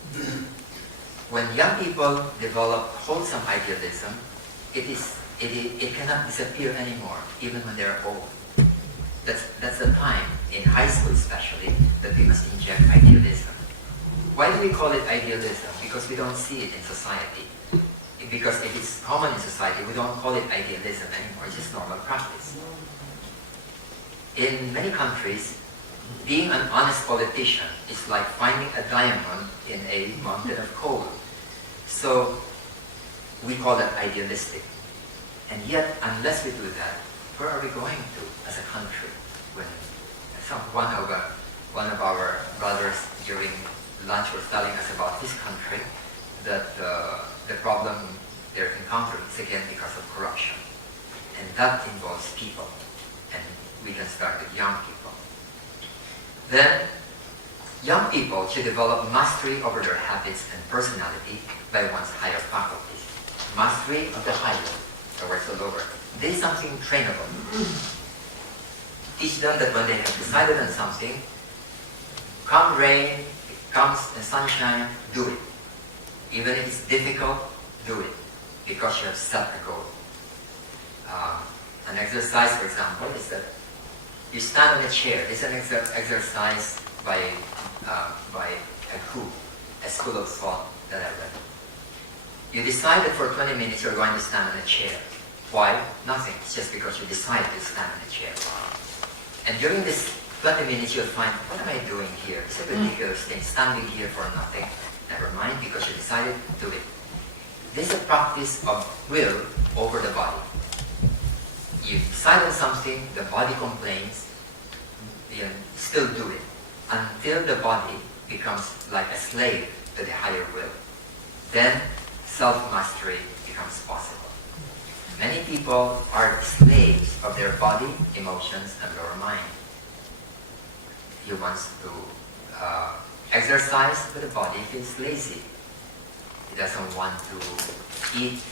When young people develop wholesome idealism, it cannot disappear anymore, even when they're old. That's the time, in high school especially, that we must inject idealism. Why do we call it idealism? Because we don't see it in society. Because if it's common in society, we don't call it idealism anymore, it's just normal practice. In many countries, being an honest politician is like finding a diamond in a mountain of coal. So we call that idealistic. And yet, unless we do that, where are we going to as a country? When one of our brothers during lunch was telling us about his country, that the problem they're encountering is again because of corruption. And that involves people. And we can start with young people. Then, young people should develop mastery over their habits and personality by one's higher faculties. Mastery of the higher towards the lower. This is something trainable. Teach them that when they have decided on something, come rain, comes sunshine, do it. Even if it's difficult, do it. Because you have set a goal. An exercise, for example, is that you stand on a chair. It's an exercise by a group, a school of thought that I read. You decide that for 20 minutes you're going to stand on a chair. Why? Nothing. It's just because you decide to stand on a chair. And during this 20 minutes you'll find, what am I doing here? It's a ridiculous thing, standing here for nothing. Never mind, because you decided to do it. This is a practice of will over the body. You decide on something, the body complains, you still do it. Until the body becomes like a slave to the higher will. Then self-mastery becomes possible. Many people are slaves of their body, emotions, and lower mind. He wants to exercise, but the body feels lazy. He doesn't want to eat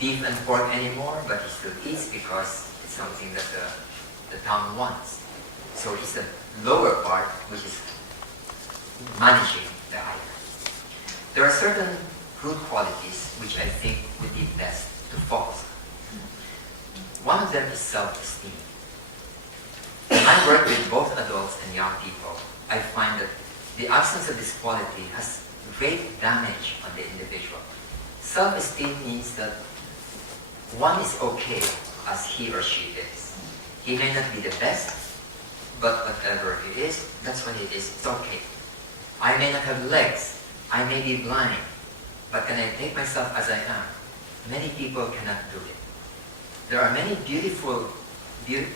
beef and pork anymore, but he still eats because it's something that the tongue wants. So it's the lower part which is managing the higher. There are certain good qualities which I think would be best to focus on. One of them is self-esteem. When I work with both adults and young people, I find that the absence of this quality has great damage on the individual. Self-esteem means that one is okay as he or she is. He may not be the best, but whatever he is, that's what it is. It's okay. I may not have legs. I may be blind. But can I take myself as I am? many people cannot do it. There are many beautiful,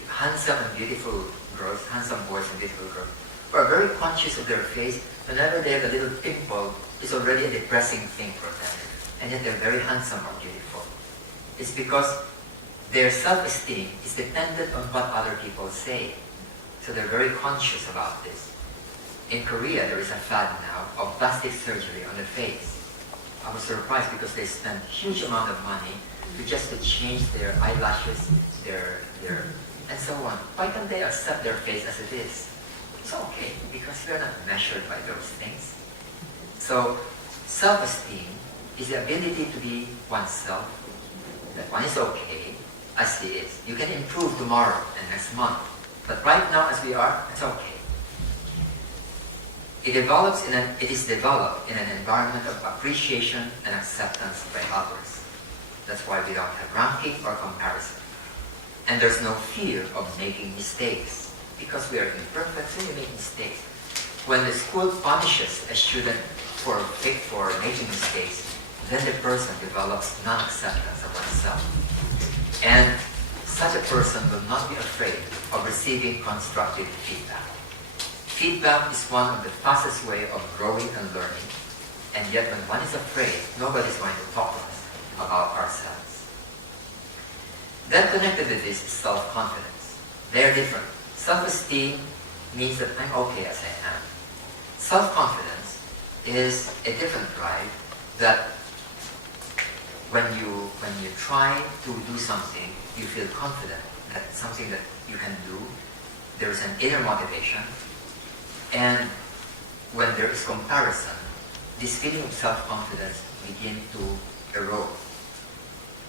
handsome and beautiful girls, handsome boys and beautiful girls, who are very conscious of their face. Whenever they have a little pimple, it's already a depressing thing for them. And yet they're very handsome or beautiful. It's because their self-esteem is dependent on what other people say. So they're very conscious about this. In Korea, there is a fad now of plastic surgery on the face. I was surprised because they spend huge amount of money to change their eyelashes, their and so on. Why can't they accept their face as it is? It's okay, because we're not measured by those things. So, self-esteem is the ability to be oneself, that one is okay as he is. You can improve tomorrow and next month, but right now as we are, it's okay. It is developed in an environment of appreciation and acceptance by others. That's why we don't have ranking or comparison. And there's no fear of making mistakes, because we are imperfect, so we make mistakes. When the school punishes a student for making mistakes, then the person develops non-acceptance of oneself. And such a person will not be afraid of receiving constructive feedback. Feedback is one of the fastest way of growing and learning. And yet when one is afraid, nobody's going to talk to us about ourselves. Then connected with this is self-confidence. They're different. Self-esteem means that I'm okay as I am. Self-confidence is a different drive that when you try to do something, you feel confident that it's something that you can do. There is an inner motivation. And when there is comparison, this feeling of self-confidence begins to erode.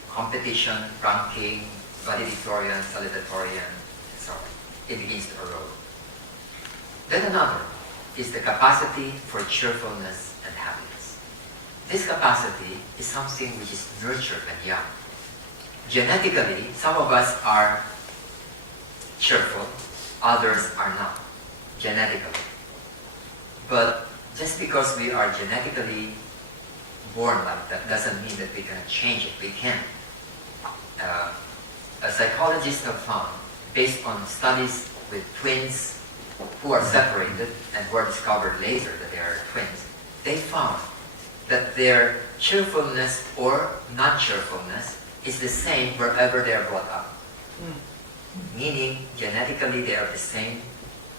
Competition, ranking, valedictorian, salutatorian, so on. It begins to erode. Then another is the capacity for cheerfulness and happiness. This capacity is something which is nurtured when young. Genetically, some of us are cheerful, others are not, genetically. But just because we are genetically born like that doesn't mean that we can change it. We can. A psychologist have found, based on studies with twins who are separated and who are discovered later that they are twins, they found that their cheerfulness or non-cheerfulness is the same wherever they are brought up. Meaning, genetically they have the same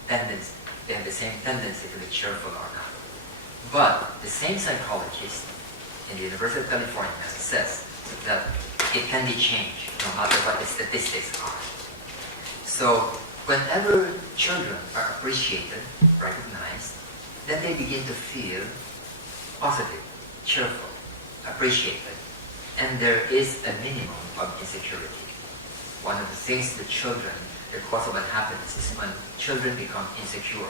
tendency. They have the same tendency to be cheerful or not. But the same psychologist in the University of California says that it can be changed no matter what the statistics are. So whenever children are appreciated, recognized, then they begin to feel positive, cheerful, appreciated, and there is a minimum of insecurity. One of the things that children, the cause of unhappiness is when children become insecure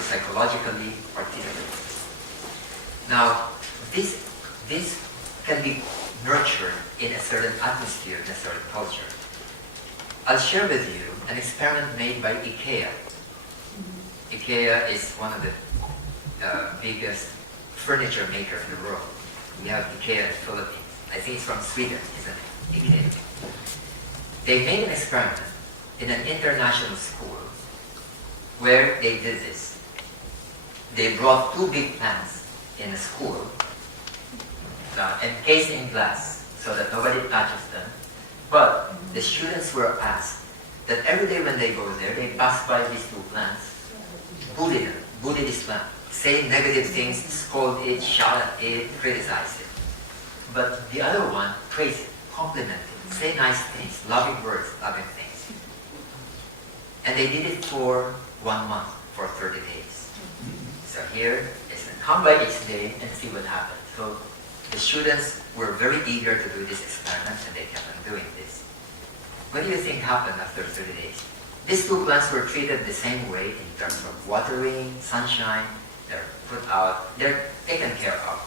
psychologically or physically. Now, this can be nurtured in a certain atmosphere, in a certain culture. I'll share with you an experiment made by IKEA. IKEA is one of the biggest furniture makers in the world. We have IKEA in the Philippines. I think it's from Sweden, isn't it? IKEA. They made an experiment in an international school where they did this. They brought two big plants in a school, encased in glass so that nobody touches them. But the students were asked that every day when they go there, they pass by these two plants, bully this plant, say negative things, scold it, shout at it, criticize it. But the other one, praise it, compliment it, say nice things, loving words, loving things. And they did it for 1 month, for 30 days. So here is come by each day and see what happens. So the students were very eager to do this experiment and they kept on doing this. What do you think happened after 30 days? These two plants were treated the same way in terms of watering, sunshine, they're put out, they're taken care of.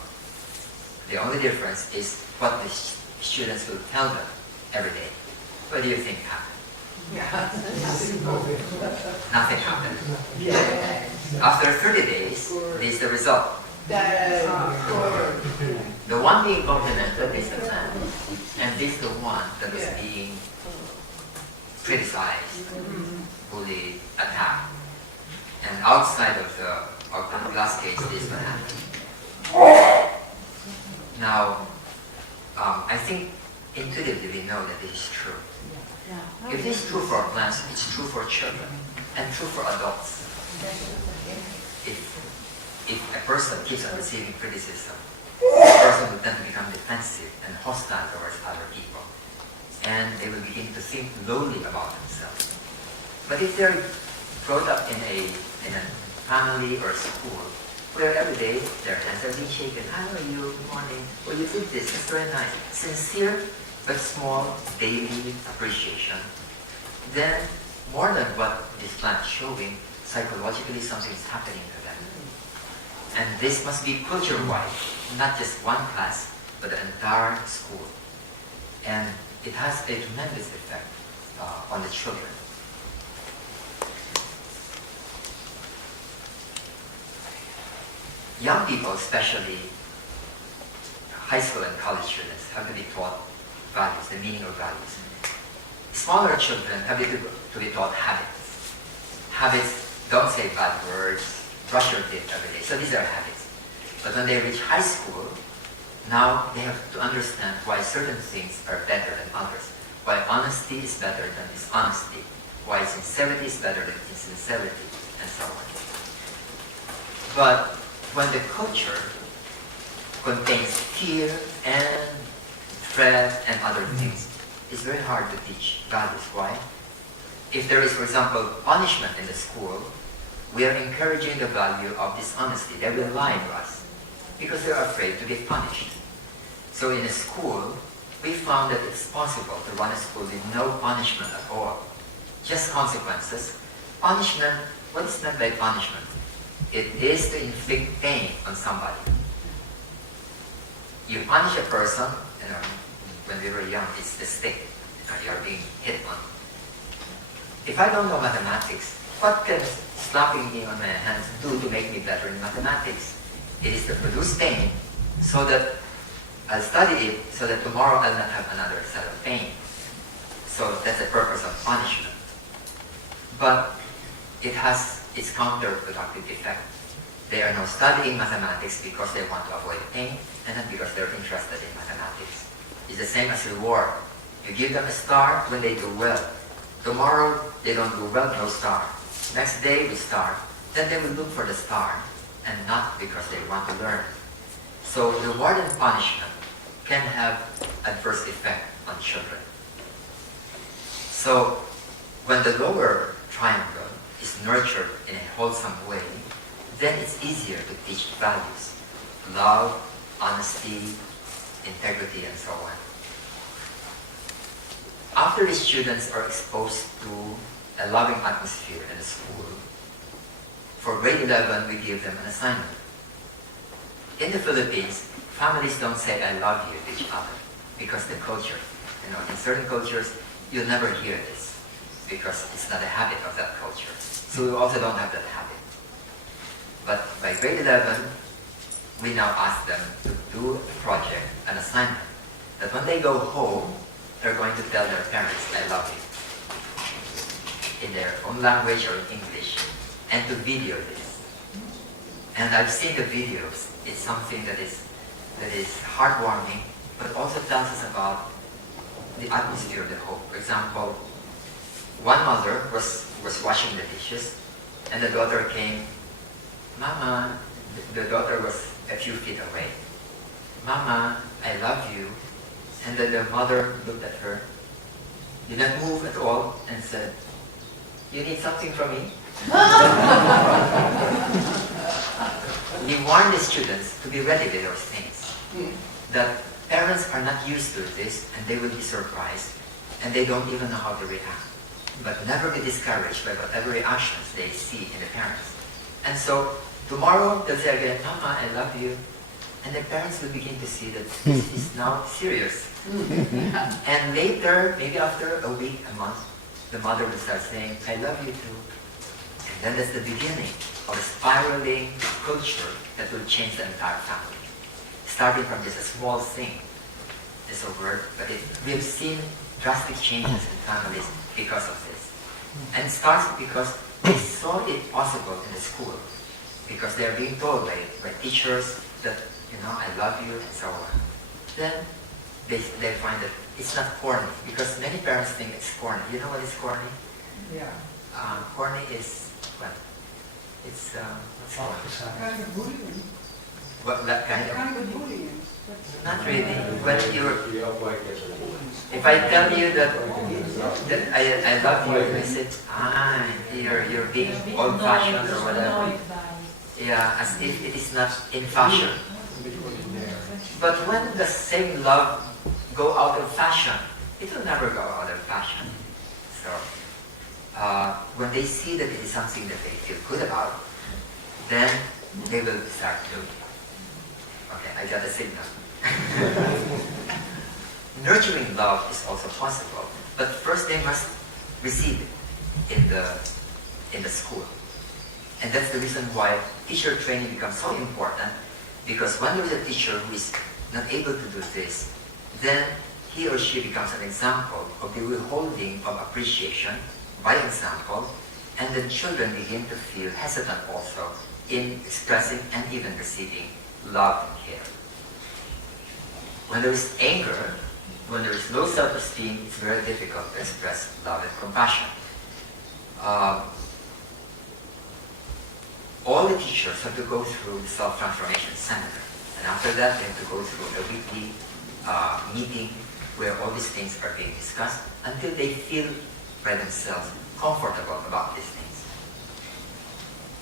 The only difference is what the students will tell them every day. What do you think happened? Nothing happened. After 30 days, this is the result. The one being complimented is the plant. And this is the one that was being criticized, bullied, attacked. And outside of the glass case, this is what happened. Now, I think intuitively we know that this is true. If this is true for plants, it's true for children and true for adults. If a person keeps on receiving criticism, the person will tend to become defensive and hostile towards other people. And they will begin to think lowly about themselves. But if they're brought up in a family or school where every day their hands are being shaken, how are you, good morning, oh you did this, that's very nice, sincere but small daily appreciation, then more than what this plant is showing, psychologically something is happening to them. And this must be culture-wide, not just one class, but the entire school. And it has a tremendous effect on the children. Young people, especially high school and college students, have to be taught values, the meaning of values. Smaller children have to be taught habits. Habits, don't say bad words, brush your teeth every day. So these are habits. But when they reach high school, now they have to understand why certain things are better than others. Why honesty is better than dishonesty. Why sincerity is better than insincerity, and so on. But when the culture contains fear and threat and other things, it's very hard to teach values. Why? If there is, for example, punishment in the school, we are encouraging the value of dishonesty. They will lie to us because they're afraid to get punished. So in a school, we found that it's possible to run a school with no punishment at all. Just consequences. Punishment, what is meant by punishment? It is to inflict pain on somebody. You punish a person, when we were young, it's the stick. You're being hit on. If I don't know mathematics, what can slapping me on my hands do to make me better in mathematics? It is to produce pain so that I'll study it so that tomorrow I'll not have another set of pain. So that's the purpose of punishment. But it has its counterproductive effect. They are now studying mathematics because they want to avoid pain and not because they're interested in mathematics. It's the same as reward. You give them a star when they do well. Tomorrow they don't do well, no star. Next day we star. Then they will look for the star and not because they want to learn. So reward and punishment can have adverse effect on children. So when the lower triangle is nurtured in a wholesome way, then it's easier to teach values. Love, honesty, integrity, and so on. After the students are exposed to a loving atmosphere in the school, for grade 11 we give them an assignment. In the Philippines, families don't say I love you to each other because the culture, in certain cultures you'll never hear this because it's not a habit of that culture. So we also don't have that habit. But by grade 11, we now ask them to do a project, an assignment, that when they go home, they're going to tell their parents, I love you, in their own language or in English, and to video this. And I've seen the videos. It's something that is heartwarming, but also tells us about the atmosphere of the home. For example, one mother was washing the dishes, and the daughter came, Mama, the daughter was a few feet away. Mama, I love you. And then the mother looked at her, did not move at all, and said, you need something from me? We warn the students to be ready with those things. That parents are not used to this, and they will be surprised, and they don't even know how to react. But never be discouraged by whatever reactions they see in the parents. And so, tomorrow they'll say again, Mama, I love you. And the parents will begin to see that this is now serious. And later, maybe after a week, a month, the mother will start saying, I love you too. And then that's the beginning of a spiraling culture that will change the entire family. Starting from just a small thing. is a word, but we have seen drastic changes in families because of this. And it starts because they saw it possible in the school, because they're being told by teachers that, I love you and so on. Then they find that it's not corny, because many parents think it's corny. You know what is corny? Yeah. Corny is what? It's what's corny? Kind of bullying. What that kind of? Kind of bullying. Not really. When if I tell you that I love you, you say, you're being old-fashioned or whatever. Yeah, as if it is not in fashion. But when the same love go out of fashion, it will never go out of fashion. So when they see that it is something that they feel good about, then they will start doing it. Okay, I got a signal. Nurturing love is also possible, but first they must receive it in the school. And that's the reason why teacher training becomes so important, because when there is a teacher who is not able to do this, then he or she becomes an example of the withholding of appreciation by example, and the children begin to feel hesitant also in expressing and even receiving love and care. When there is anger, when there is low self-esteem, it's very difficult to express love and compassion. All the teachers have to go through the self-transformation seminar. And after that, they have to go through a weekly meeting where all these things are being discussed until they feel by themselves comfortable about these things.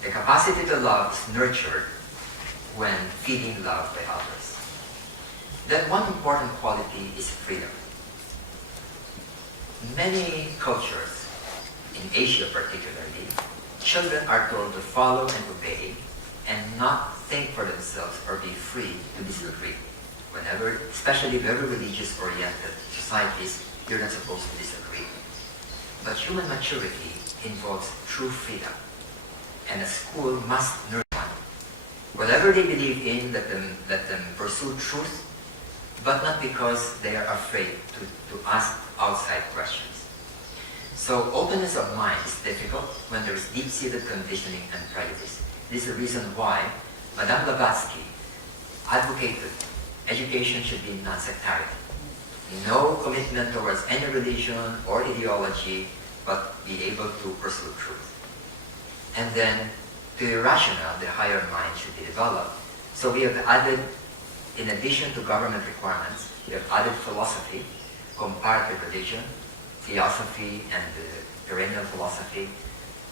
The capacity to love is nurtured when feeding love by others. Then one important quality is freedom. Many cultures, in Asia particularly, children are told to follow and obey and not think for themselves or be free to disagree. Whenever, especially very religious-oriented societies, you're not supposed to disagree. But human maturity involves true freedom, and a school must nurture one. Whatever they believe in, let them pursue truth, but not because they are afraid to ask outside questions. So openness of mind is difficult when there is deep-seated conditioning and prejudice. This is the reason why Madame Blavatsky advocated education should be non-sectarian. No commitment towards any religion or ideology, but be able to pursue truth. And then the irrational, the higher mind should be developed. So we have added, in addition to government requirements, we have added philosophy, comparative religion, theosophy, and the perennial philosophy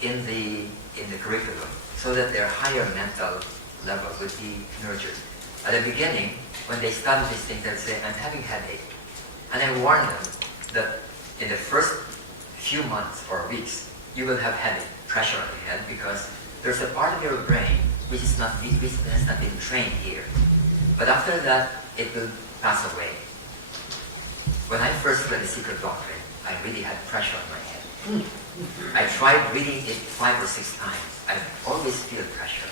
in the curriculum, so that their higher mental level would be nurtured. At the beginning, when they study these things, they'll say, I'm having headache. And I warn them that in the first few months or weeks, you will have headache, pressure on the head, because there's a part of your brain which has not been trained here. But after that, it will pass away. When I first read The Secret Doctrine, I really had pressure on my head. I tried reading it 5 or 6 times. I always feel pressure.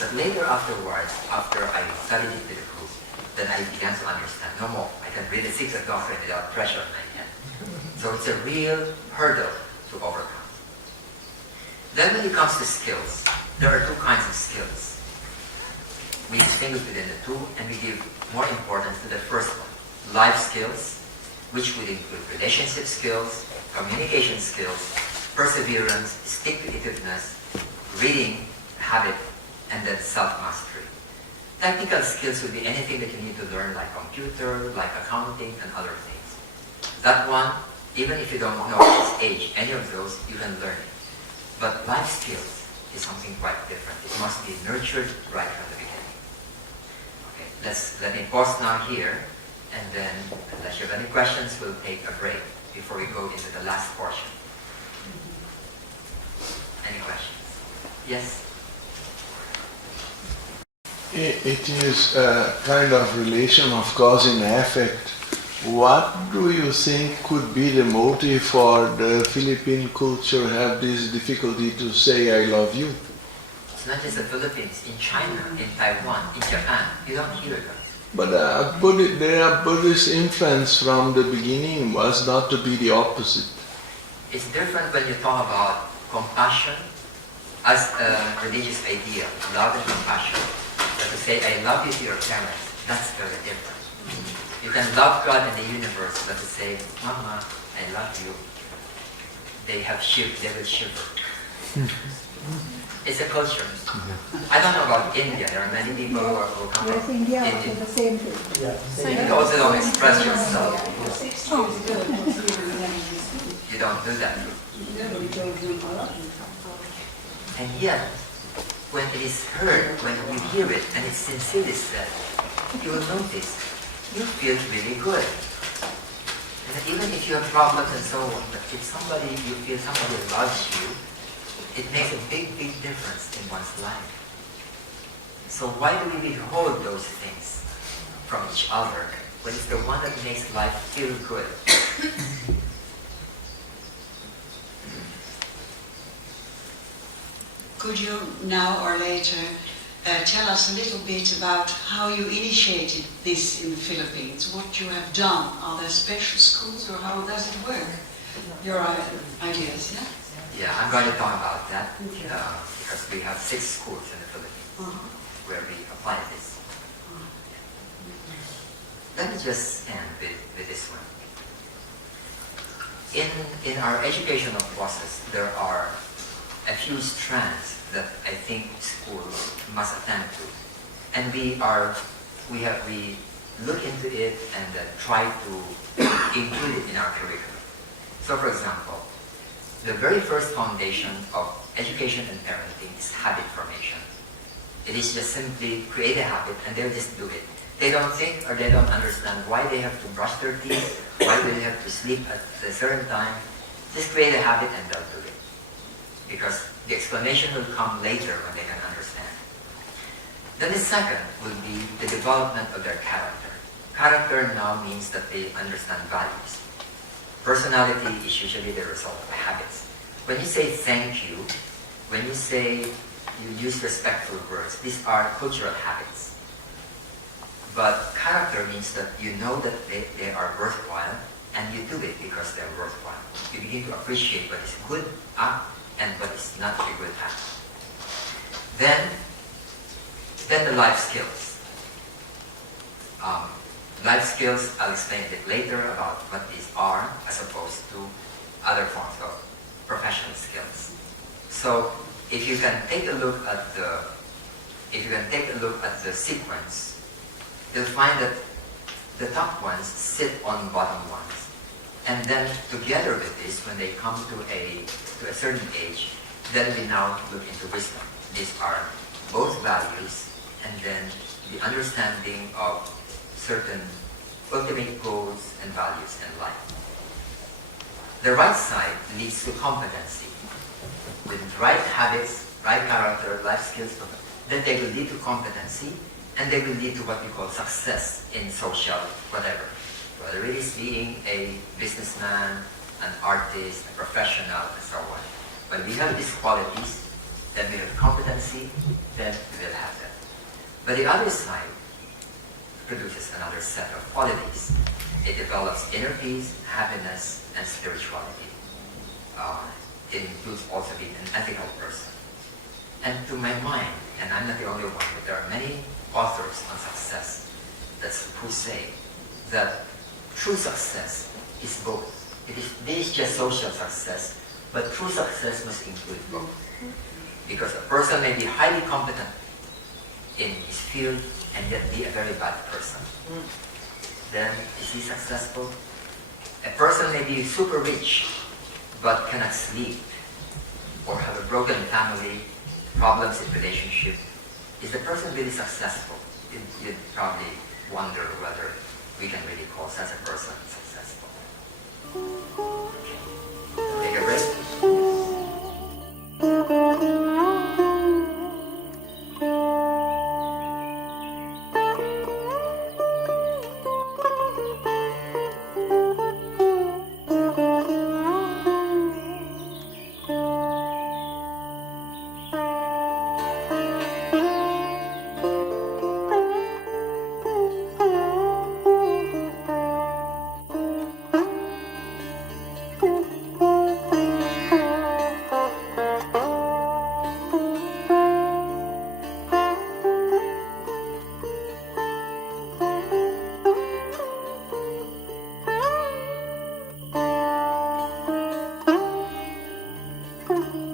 But later afterwards, after I studied it with a group, then I began to understand, no more, I can read The Secret Doctrine without pressure on my head. So it's a real hurdle to overcome. Then when it comes to skills, there are 2 kinds of skills. We distinguish between the 2, and we give more importance to the first one. Life skills, which would include relationship skills, communication skills, perseverance, stick-to-itiveness, reading, habit, and then self-mastery. Technical skills would be anything that you need to learn, like computer, like accounting, and other things. That one, even if you don't know at this age, any of those, you can learn it. But life skills is something quite different. It must be nurtured right from the beginning. Okay, let me pause now here, and then, unless you have any questions, we'll take a break before we go into the last portion. Any questions? Yes? It is a kind of relation of cause and effect. What do you think could be the motive for the Philippine culture have this difficulty to say I love you? It's not just the Philippines. In China, in Taiwan, in Japan, you don't hear that. But their Buddhist influence from the beginning was not to be the opposite. It's different when you talk about compassion as a religious idea, love and compassion. But to say, I love you to your parents, that's very different. You can love God and the universe, but to say, Mama, I love you, they will shiver. It's a culture. I don't know about India. There are many people who come Yes, from India India. also the same thing. You also don't express yourself. 6 years ago, it was here in the You don't do that. Nobody told you I love you. And yet, when it is heard, when you hear it, and it's sincerely said, you will notice you feel really good. And even if you have problems and so on, but if you feel somebody loves you, it makes a big, big difference in one's life. So why do we withhold those things from each other when it's the one that makes life feel good? Could you now or later tell us a little bit about how you initiated this in the Philippines, what you have done? Are there special schools or how does it work? Your ideas, yeah? Yeah, I'm going to talk about that because we have 6 schools in the Philippines where we apply this. Let me just end with this one. In our educational process, there are a few strands that I think schools must attend to, and we look into it and try to include it in our curriculum. So, for example, the very first foundation of education and parenting is habit formation. It is just simply create a habit and they'll just do it. They don't think or they don't understand why they have to brush their teeth, why they have to sleep at a certain time. Just create a habit and they'll do it. Because the explanation will come later when they can understand. Then the second will be the development of their character. Character now means that they understand values. Personality is usually the result of habits. When you say thank you, when you say you use respectful words, these are cultural habits. But character means that you know that they are worthwhile and you do it because they're worthwhile. You begin to appreciate what is good act and what is not a good act. Then the life skills. Life skills, I'll explain a bit later about what these are as opposed to other forms of professional skills. So if you can take a look at the sequence, you'll find that the top ones sit on bottom ones. And then together with this, when they come to a certain age, then we now look into wisdom. These are both values and then the understanding of certain ultimate goals and values in life. The right side leads to competency. With right habits, right character, life skills, then they will lead to competency and they will lead to what we call success in social whatever. Whether it is being a businessman, an artist, a professional, and so on. When we have these qualities, then we have competency, then we will have that. But the other side produces another set of qualities. It develops inner peace, happiness, and spirituality. It includes also being an ethical person. And to my mind, and I'm not the only one, but there are many authors on success who say that true success is both. This is just social success, but true success must include both. Because a person may be highly competent in his field and yet be a very bad person. Then is he successful? A person may be super rich but cannot sleep or have a broken family, problems in relationship. Is the person really successful? You'd probably wonder whether we can really call such a person successful. Okay. Take a break. Bye.